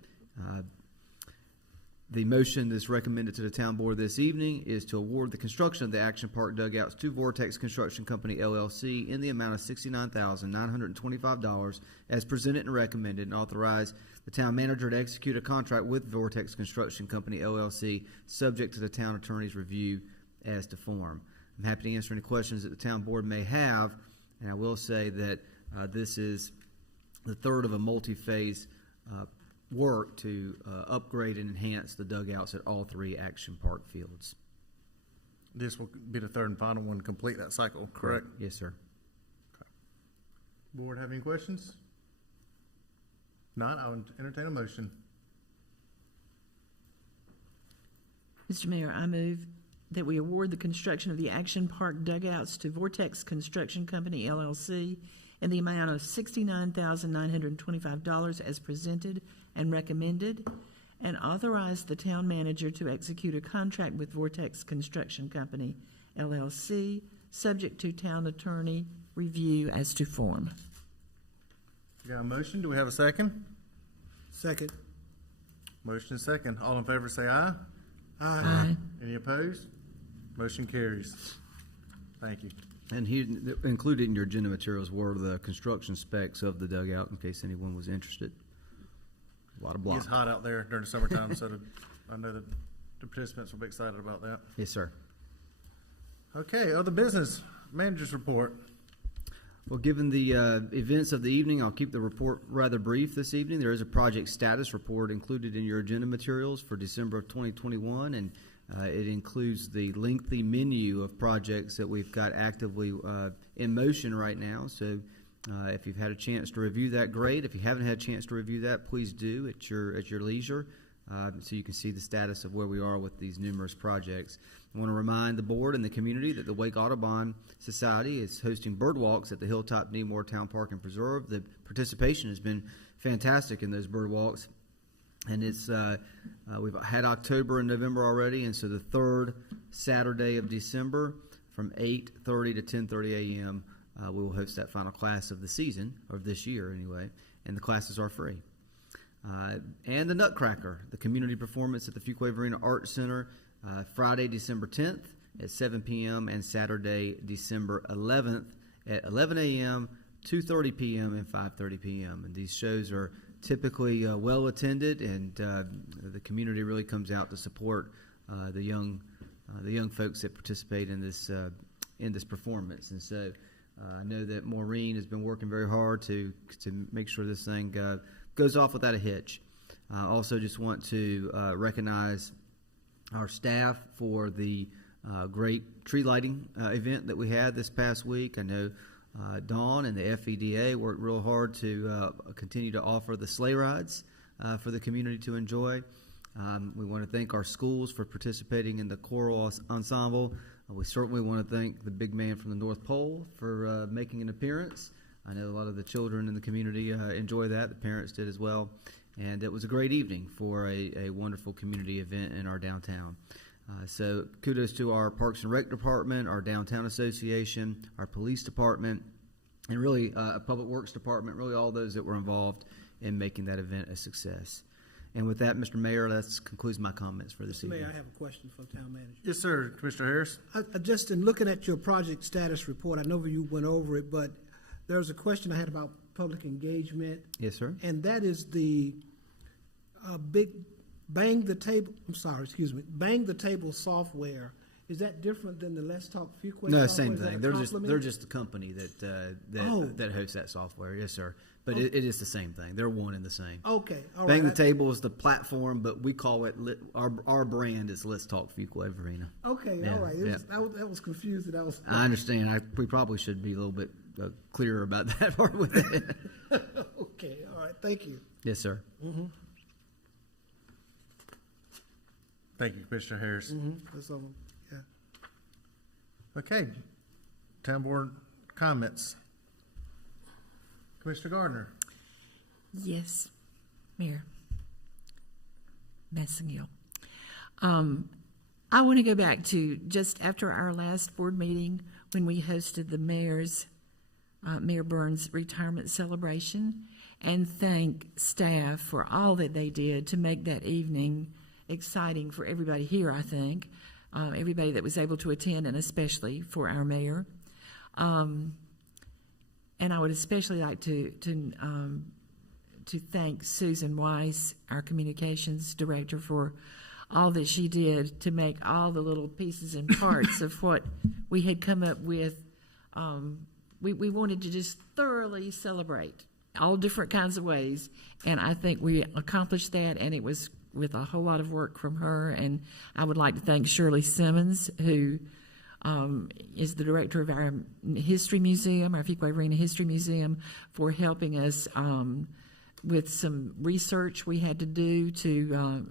The motion that's recommended to the town board this evening is to award the construction of the Action Park dugouts to Vortex Construction Company, LLC, in the amount of $69,925 as presented and recommended, and authorize the town manager to execute a contract with Vortex Construction Company, LLC, subject to the town attorney's review as to form. I'm happy to answer any questions that the town board may have, and I will say that this is the third of a multi-phase work to upgrade and enhance the dugouts at all three Action Park fields. This will be the third and final one to complete that cycle, correct? Yes, sir. Okay. Board have any questions? Not, I'll entertain a motion. Mr. Mayor, I move that we award the construction of the Action Park dugouts to Vortex Construction Company, LLC, in the amount of $69,925 as presented and recommended, and authorize the town manager to execute a contract with Vortex Construction Company, LLC, subject to town attorney review as to form. We got a motion. Do we have a second? Second. Motion is second. All in favor say aye. Aye. Any opposed? Motion carries. Thank you. And here, included in your agenda materials were the construction specs of the dugout, in case anyone was interested. A lot of blocks. It's hot out there during the summertime, so I know that the participants will be excited about that. Yes, sir. Okay, other business. Manager's report. Well, given the events of the evening, I'll keep the report rather brief this evening. There is a project status report included in your agenda materials for December of 2021, and it includes the lengthy menu of projects that we've got actively in motion right now. So if you've had a chance to review that, great. If you haven't had a chance to review that, please do at your leisure, so you can see the status of where we are with these numerous projects. I want to remind the board and the community that the Wake Audubon Society is hosting bird walks at the Hilltop Needmore Town Park and Preserve. The participation has been fantastic in those bird walks. And it's we've had October and November already, and so the third Saturday of December from 8:30 to 10:30 a.m. We will host that final class of the season, or this year anyway, and the classes are free. And the Nutcracker, the community performance at the Fuquay-Varina Art Center, Friday, December 10th at 7 p.m. and Saturday, December 11th at 11 a.m., 2:30 p.m. and 5:30 p.m. And these shows are typically well attended, and the community really comes out to support the young folks that participate in this performance. And so I know that Maureen has been working very hard to make sure this thing goes off without a hitch. I also just want to recognize our staff for the great tree lighting event that we had this past week. I know Dawn and the FEDA worked real hard to continue to offer the sleigh rides for the community to enjoy. We want to thank our schools for participating in the choral ensemble. We certainly want to thank the big man from the North Pole for making an appearance. I know a lot of the children in the community enjoy that. The parents did as well. And it was a great evening for a wonderful community event in our downtown. So kudos to our Parks and Rec Department, our Downtown Association, our Police Department, and really a Public Works Department, really all those that were involved in making that event a success. And with that, Mr. Mayor, that concludes my comments for this evening. Mayor, I have a question for the town manager. Yes, sir. Commissioner Harris. Just in looking at your project status report, I know you went over it, but there was a question I had about public engagement. Yes, sir. And that is the big bang the table software. Is that different than the Let's Talk Fuquay? No, same thing. They're just the company that hosts that software. Yes, sir. But it is the same thing. They're one and the same. Okay. All Bang right. the Table is the platform, but we call it our brand is Let's Talk Fuquay-Varina. Okay. Yeah, all right. yeah. That was confused. I understand. We probably should be a little bit clearer about that part with it. Okay, all right, thank you. Yes, sir. Mm-hmm. Thank you, Commissioner Harris. That's all, yeah. Okay, town board comments. Commissioner Gardner. Yes, Mayor Massengill. I want to go back to just after our last board meeting when we hosted the Mayor Burns' retirement celebration, and thank staff for all that they did to make that evening exciting for everybody here, I think, everybody that was able to attend, and especially for our mayor. And I would especially like to thank Susan Weiss, our communications director, for all that she did to make all the little pieces and parts of what we had come up with. We wanted to just thoroughly celebrate all different kinds of ways, and I think we accomplished that, and it was with a whole lot of work from her. And I would like to thank Shirley Simmons, who is the director of our History Museum, our Fuquay-Varina History Museum, for helping us with some research we had to do to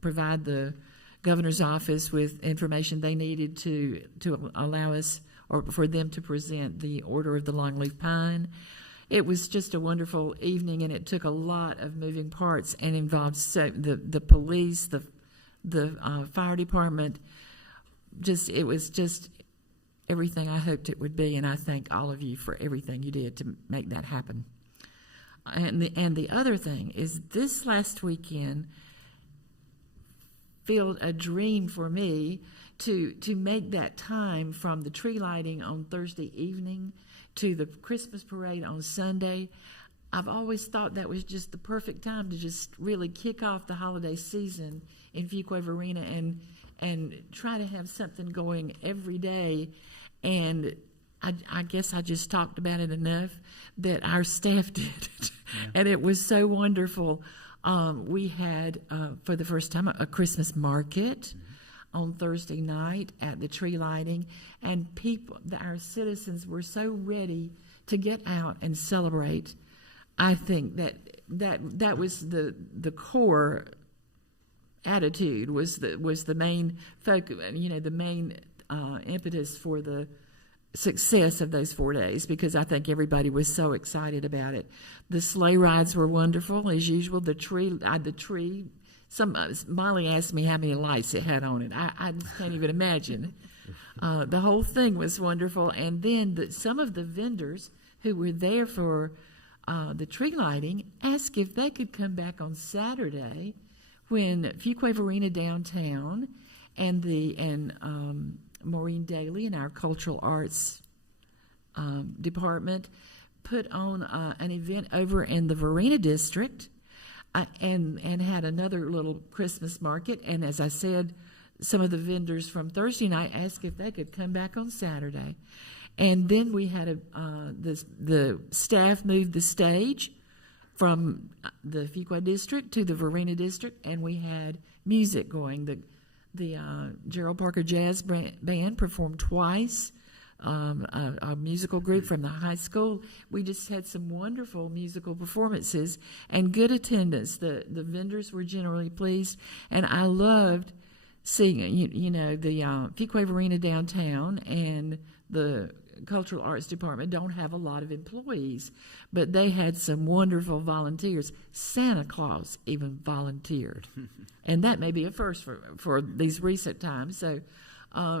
provide the governor's office with information they needed to allow us, or for them to present the Order of the Longleaf Pine. It was just a wonderful evening, and it took a lot of moving parts and involved the police, the fire department. It was just everything I hoped it would be, and I thank all of you for everything you did to make that happen. And the other thing is, this last weekend filled a dream for me to make that time from the tree lighting on Thursday evening to the Christmas parade on Sunday. I've always thought that was just the perfect time to just really kick off the holiday season in Fuquay-Varina and try to have something going every day. And I guess I just talked about it enough that our staff did it. Yeah. And it was so wonderful. We had, for the first time, a Christmas market on Thursday night at the tree lighting, and our citizens were so ready to get out and celebrate. I think that was the core attitude, was the main focus, the main impetus for the success of those 4 days, because I think everybody was so excited about it. The sleigh rides were wonderful as usual. The tree. Molly asked me how many lights it had on it. I just can't even imagine. The whole thing was wonderful. And then some of the vendors who were there for the tree lighting asked if they could come back on Saturday when Fuquay-Varina downtown and Maureen Daly and our cultural arts department put on an event over in the Varina district, and had another little Christmas market. And as I said, some of the vendors from Thursday night asked if they could come back on Saturday. And then we had the staff moved the stage from the Fuquay district to the Varina district, and we had music going. The Gerald Parker Jazz Band performed twice. A musical group from the high school. We just had some wonderful musical performances and good attendance. The vendors were generally pleased, and I loved seeing the Fuquay-Varina downtown and the Cultural Arts Department don't have a lot of employees, but they had some wonderful volunteers. Santa Claus even volunteered, and that may be a first for these recent times. So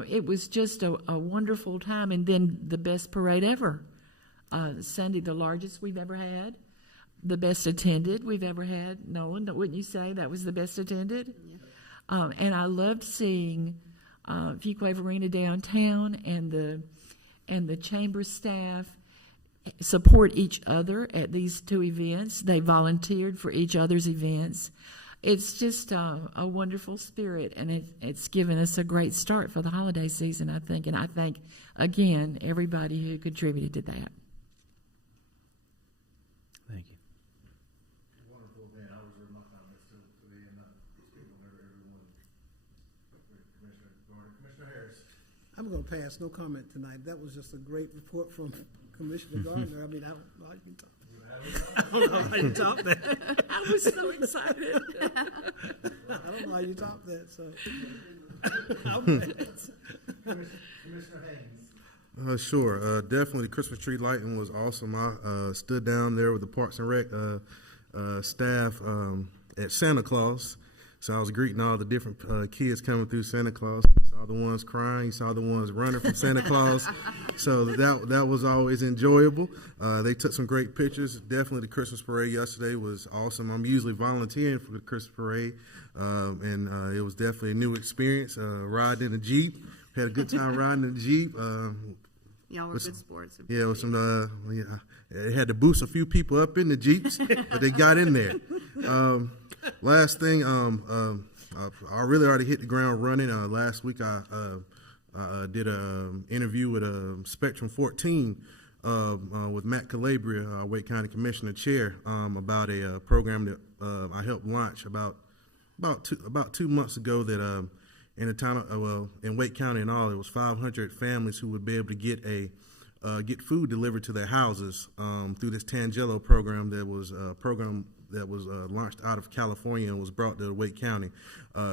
it was just a wonderful time. And then the best parade ever. Sunday, the largest we've ever had, the best attended we've ever had. Nolan, wouldn't you say that was the best attended? Yeah. And I loved seeing Fuquay-Varina downtown and the chamber staff support each other at these two events. They volunteered for each other's events. It's just a wonderful spirit, and it's given us a great start for the holiday season, I think. And I thank, again, everybody who contributed to that. Thank you. Wonderful event. I reserve my comments to the end. Everyone. Commissioner Gardner. Commissioner Harris. I'm going to pass, no comment tonight. That was just a great report from Commissioner Gardner. I mean, I don't know how you can top that. I don't know how you top that. I was so excited. I don't know how you top that, so. Commissioner Haynes. Sure. Definitely the Christmas tree lighting was awesome. I stood down there with the Parks and Rec staff at Santa Claus. So I was greeting all the different kids coming through Santa Claus. You saw the ones crying. You saw the ones running from Santa Claus. So that was always enjoyable. They took some great pictures. Definitely the Christmas parade yesterday was awesome. I'm usually volunteering for the Christmas parade, and it was definitely a new experience. Riding in the Jeep. Had a good time riding in the Jeep. Y'all were good sports. Yeah, with some. It had to boost a few people up in the Jeeps, but they got in there. Last thing, I really already hit the ground running. Last week, I did an interview with Spectrum 14 with Matt Calabria, Wake County Commissioner Chair, about a program that I helped launch about 2 months ago. That in the town, in Wake County and all, it was 500 families who would be able to get food delivered to their houses through this Tangelo program that was launched out of California and was brought to Wake County.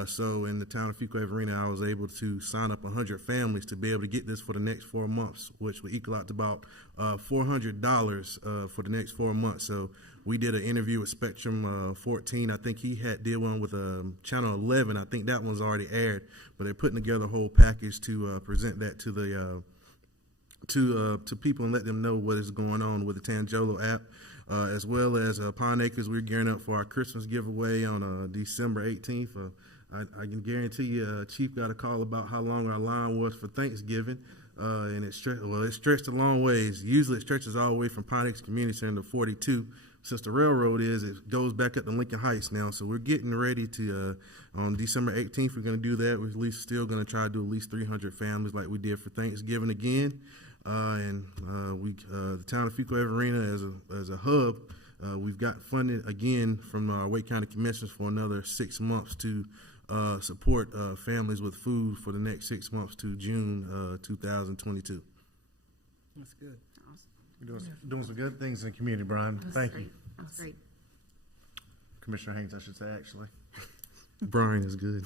So in the town of Fuquay-Varina, I was able to sign up 100 families to be able to get this for the next 4 months, which would equal out to about $400 for the next 4 months. So we did an interview with Spectrum 14. I think he did one with Channel 11. I think that one's already aired, but they're putting together a whole package to present that to the to people and let them know what is going on with the Tangelo app, as well as Pond Acres. We're gearing up for our Christmas giveaway on December 18th. I can guarantee you, Chief got a call about how long our line was for Thanksgiving, and it stretched a long ways. Usually it stretches all the way from Pond Acres Community Center to 42. Since the railroad it goes back up to Lincoln Heights now. So we're getting ready to, on December 18th, we're going to do that. We're at least still going to try to do at least 300 families like we did for Thanksgiving again. The town of Fuquay-Varina as a hub, we've got funding again from our Wake County Commissioners for another 6 months to support families with food for the next 6 months to June 2022. That's good. You're doing some good things in the community, Brian. Thank you. That's great. Commissioner Haynes, I should say, actually. Brian is good.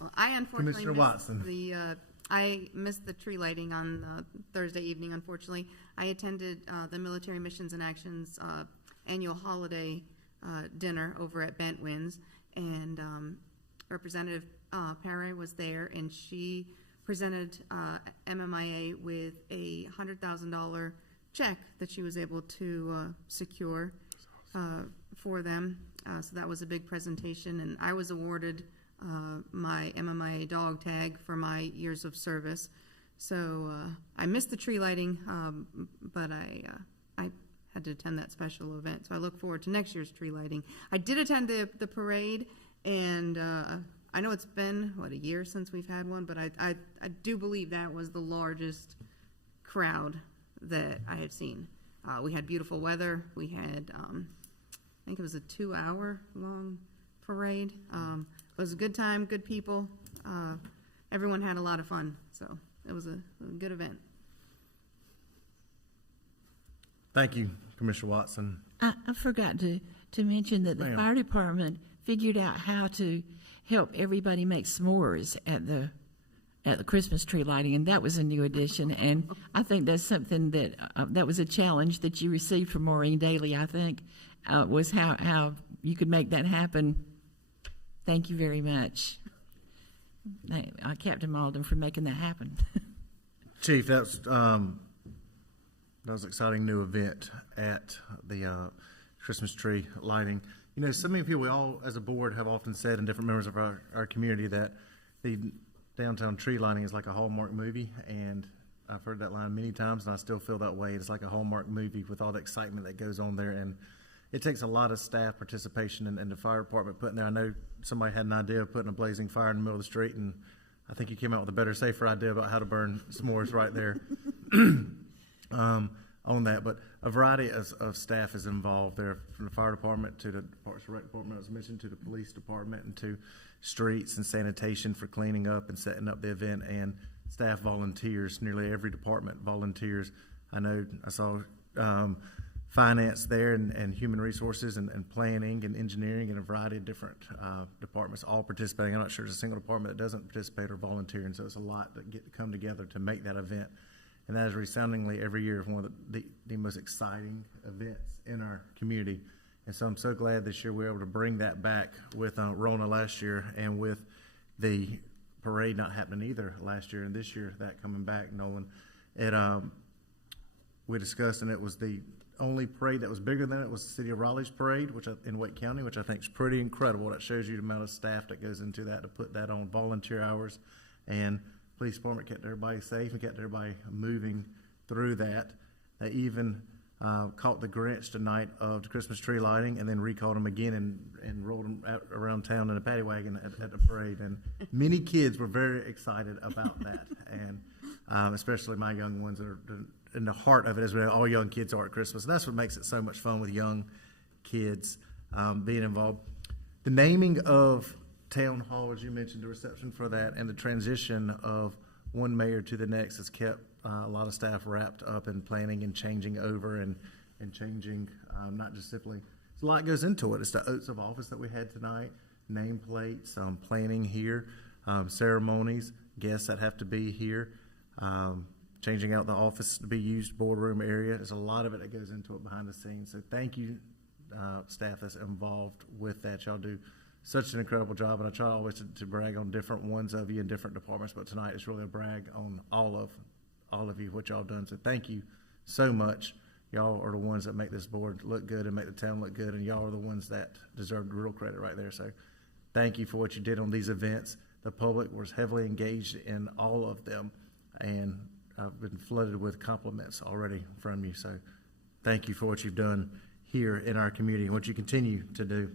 Well, I unfortunately Commissioner Watson. I missed the tree lighting on Thursday evening, unfortunately. I attended the Military Missions and Actions annual holiday dinner over at Bent Winds, and Representative Perry was there, and she presented MMIA with a $100,000 check that she was able to secure for them. So that was a big presentation, and I was awarded my MMIA dog tag for my years of service. So I missed the tree lighting, but I had to attend that special event. So I look forward to next year's tree lighting. I did attend the parade, and I know it's been, a year since we've had one, but I do believe that was the largest crowd that I have seen. We had beautiful weather. We had, I think it was a 2-hour long parade. It was a good time, good people. Everyone had a lot of fun, so it was a good event. Thank you, Commissioner Watson. I forgot to mention that the fire department figured out how to help everybody make s'mores at the Christmas tree lighting, and that was a new addition. And I think that's something that was a challenge that you received from Maureen Daly. I think was how you could make that happen. Thank you very much, Captain Malden, for making that happen. Chief, that was an exciting new event at the Christmas tree lighting. You know, so many people, we all as a board have often said, and different members of our community, that the downtown tree lighting is like a Hallmark movie, and I've heard that line many times, and I still feel that way. It's like a Hallmark movie with all the excitement that goes on there, and it takes a lot of staff participation and the fire department putting there. I know somebody had an idea of putting a blazing fire in the middle of the street, and I think you came out with a better, safer idea about how to burn s'mores right there on that. But a variety of staff is involved there, from the fire department to the Parks and Rec department, as mentioned, to the police department, and to streets and sanitation for cleaning up and setting up the event, and staff volunteers. Nearly every department volunteers I know I saw finance there and human resources and planning and engineering and a variety of different departments all participating. I'm not sure there's a single department that doesn't participate or volunteer, and so it's a lot that come together to make that event. And that is resoundingly every year one of the most exciting events in our community. And so I'm so glad this year we were able to bring that back with Rona last year, and with the parade not happening either last year, and this year that coming back, Nolan. We discussed, and it was the only parade that was bigger than it was the City of Raleigh's parade, in Wake County, which I think is pretty incredible. That shows you the amount of staff that goes into that to put that on, volunteer hours, and police department kept everybody safe and kept everybody moving through that. They even caught the Grinch the night of the Christmas tree lighting, and then recalled him again and rolled him out around town in a paddy wagon at the parade. And many kids were very excited about that, and especially my young ones that are in the heart of it, as all young kids are at Christmas. And that's what makes it so much fun with young kids being involved. The naming of Town Hall, as you mentioned, the reception for that, and the transition of one mayor to the next has kept a lot of staff wrapped up in planning and changing over and changing, not just simply, there's a lot goes into it. It's the oaths of office that we had tonight, nameplates, planning here, ceremonies, guests that have to be here, changing out the office to be used, boardroom area. There's a lot of it that goes into it behind the scenes. So thank you, staff that's involved with that. Y'all do such an incredible job, and I try always to brag on different ones of you in different departments, but tonight it's really a brag on all of you, what y'all done. So thank you so much. Y'all are the ones that make this board look good and make the town look good, and y'all are the ones that deserve the real credit right there. So thank you for what you did on these events. The public was heavily engaged in all of them, and I've been flooded with compliments already from you. So thank you for what you've done here in our community and what you continue to do.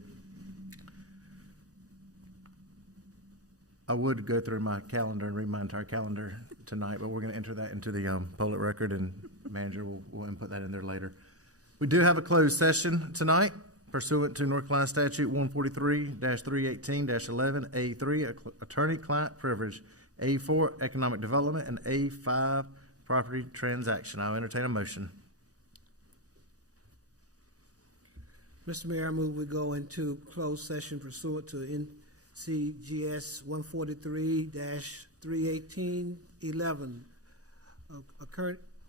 I would go through my calendar and read my entire calendar tonight, but we're going to enter that into the public record, and manager will input that in there later. We do have a closed session tonight pursuant to North Carolina Statute 143-318-11A3, attorney-client privilege, A4, economic development, and A5, property transaction. I'll entertain a motion. Mr. Mayor, I move we go into closed session pursuant to NCGS 143-318-11,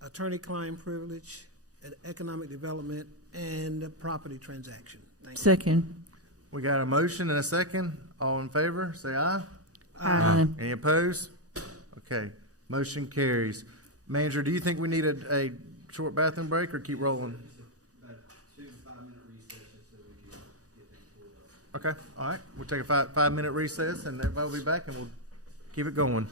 attorney-client privilege, and economic development, and property transaction. Thank you. Second. We got a motion and a second. All in favor, say aye. Aye. Any opposed? Okay, motion carries. Manager, do you think we need a short bathroom break or keep rolling? Okay, all right. We'll take a 5-minute recess, and everybody will be back, and we'll keep it going.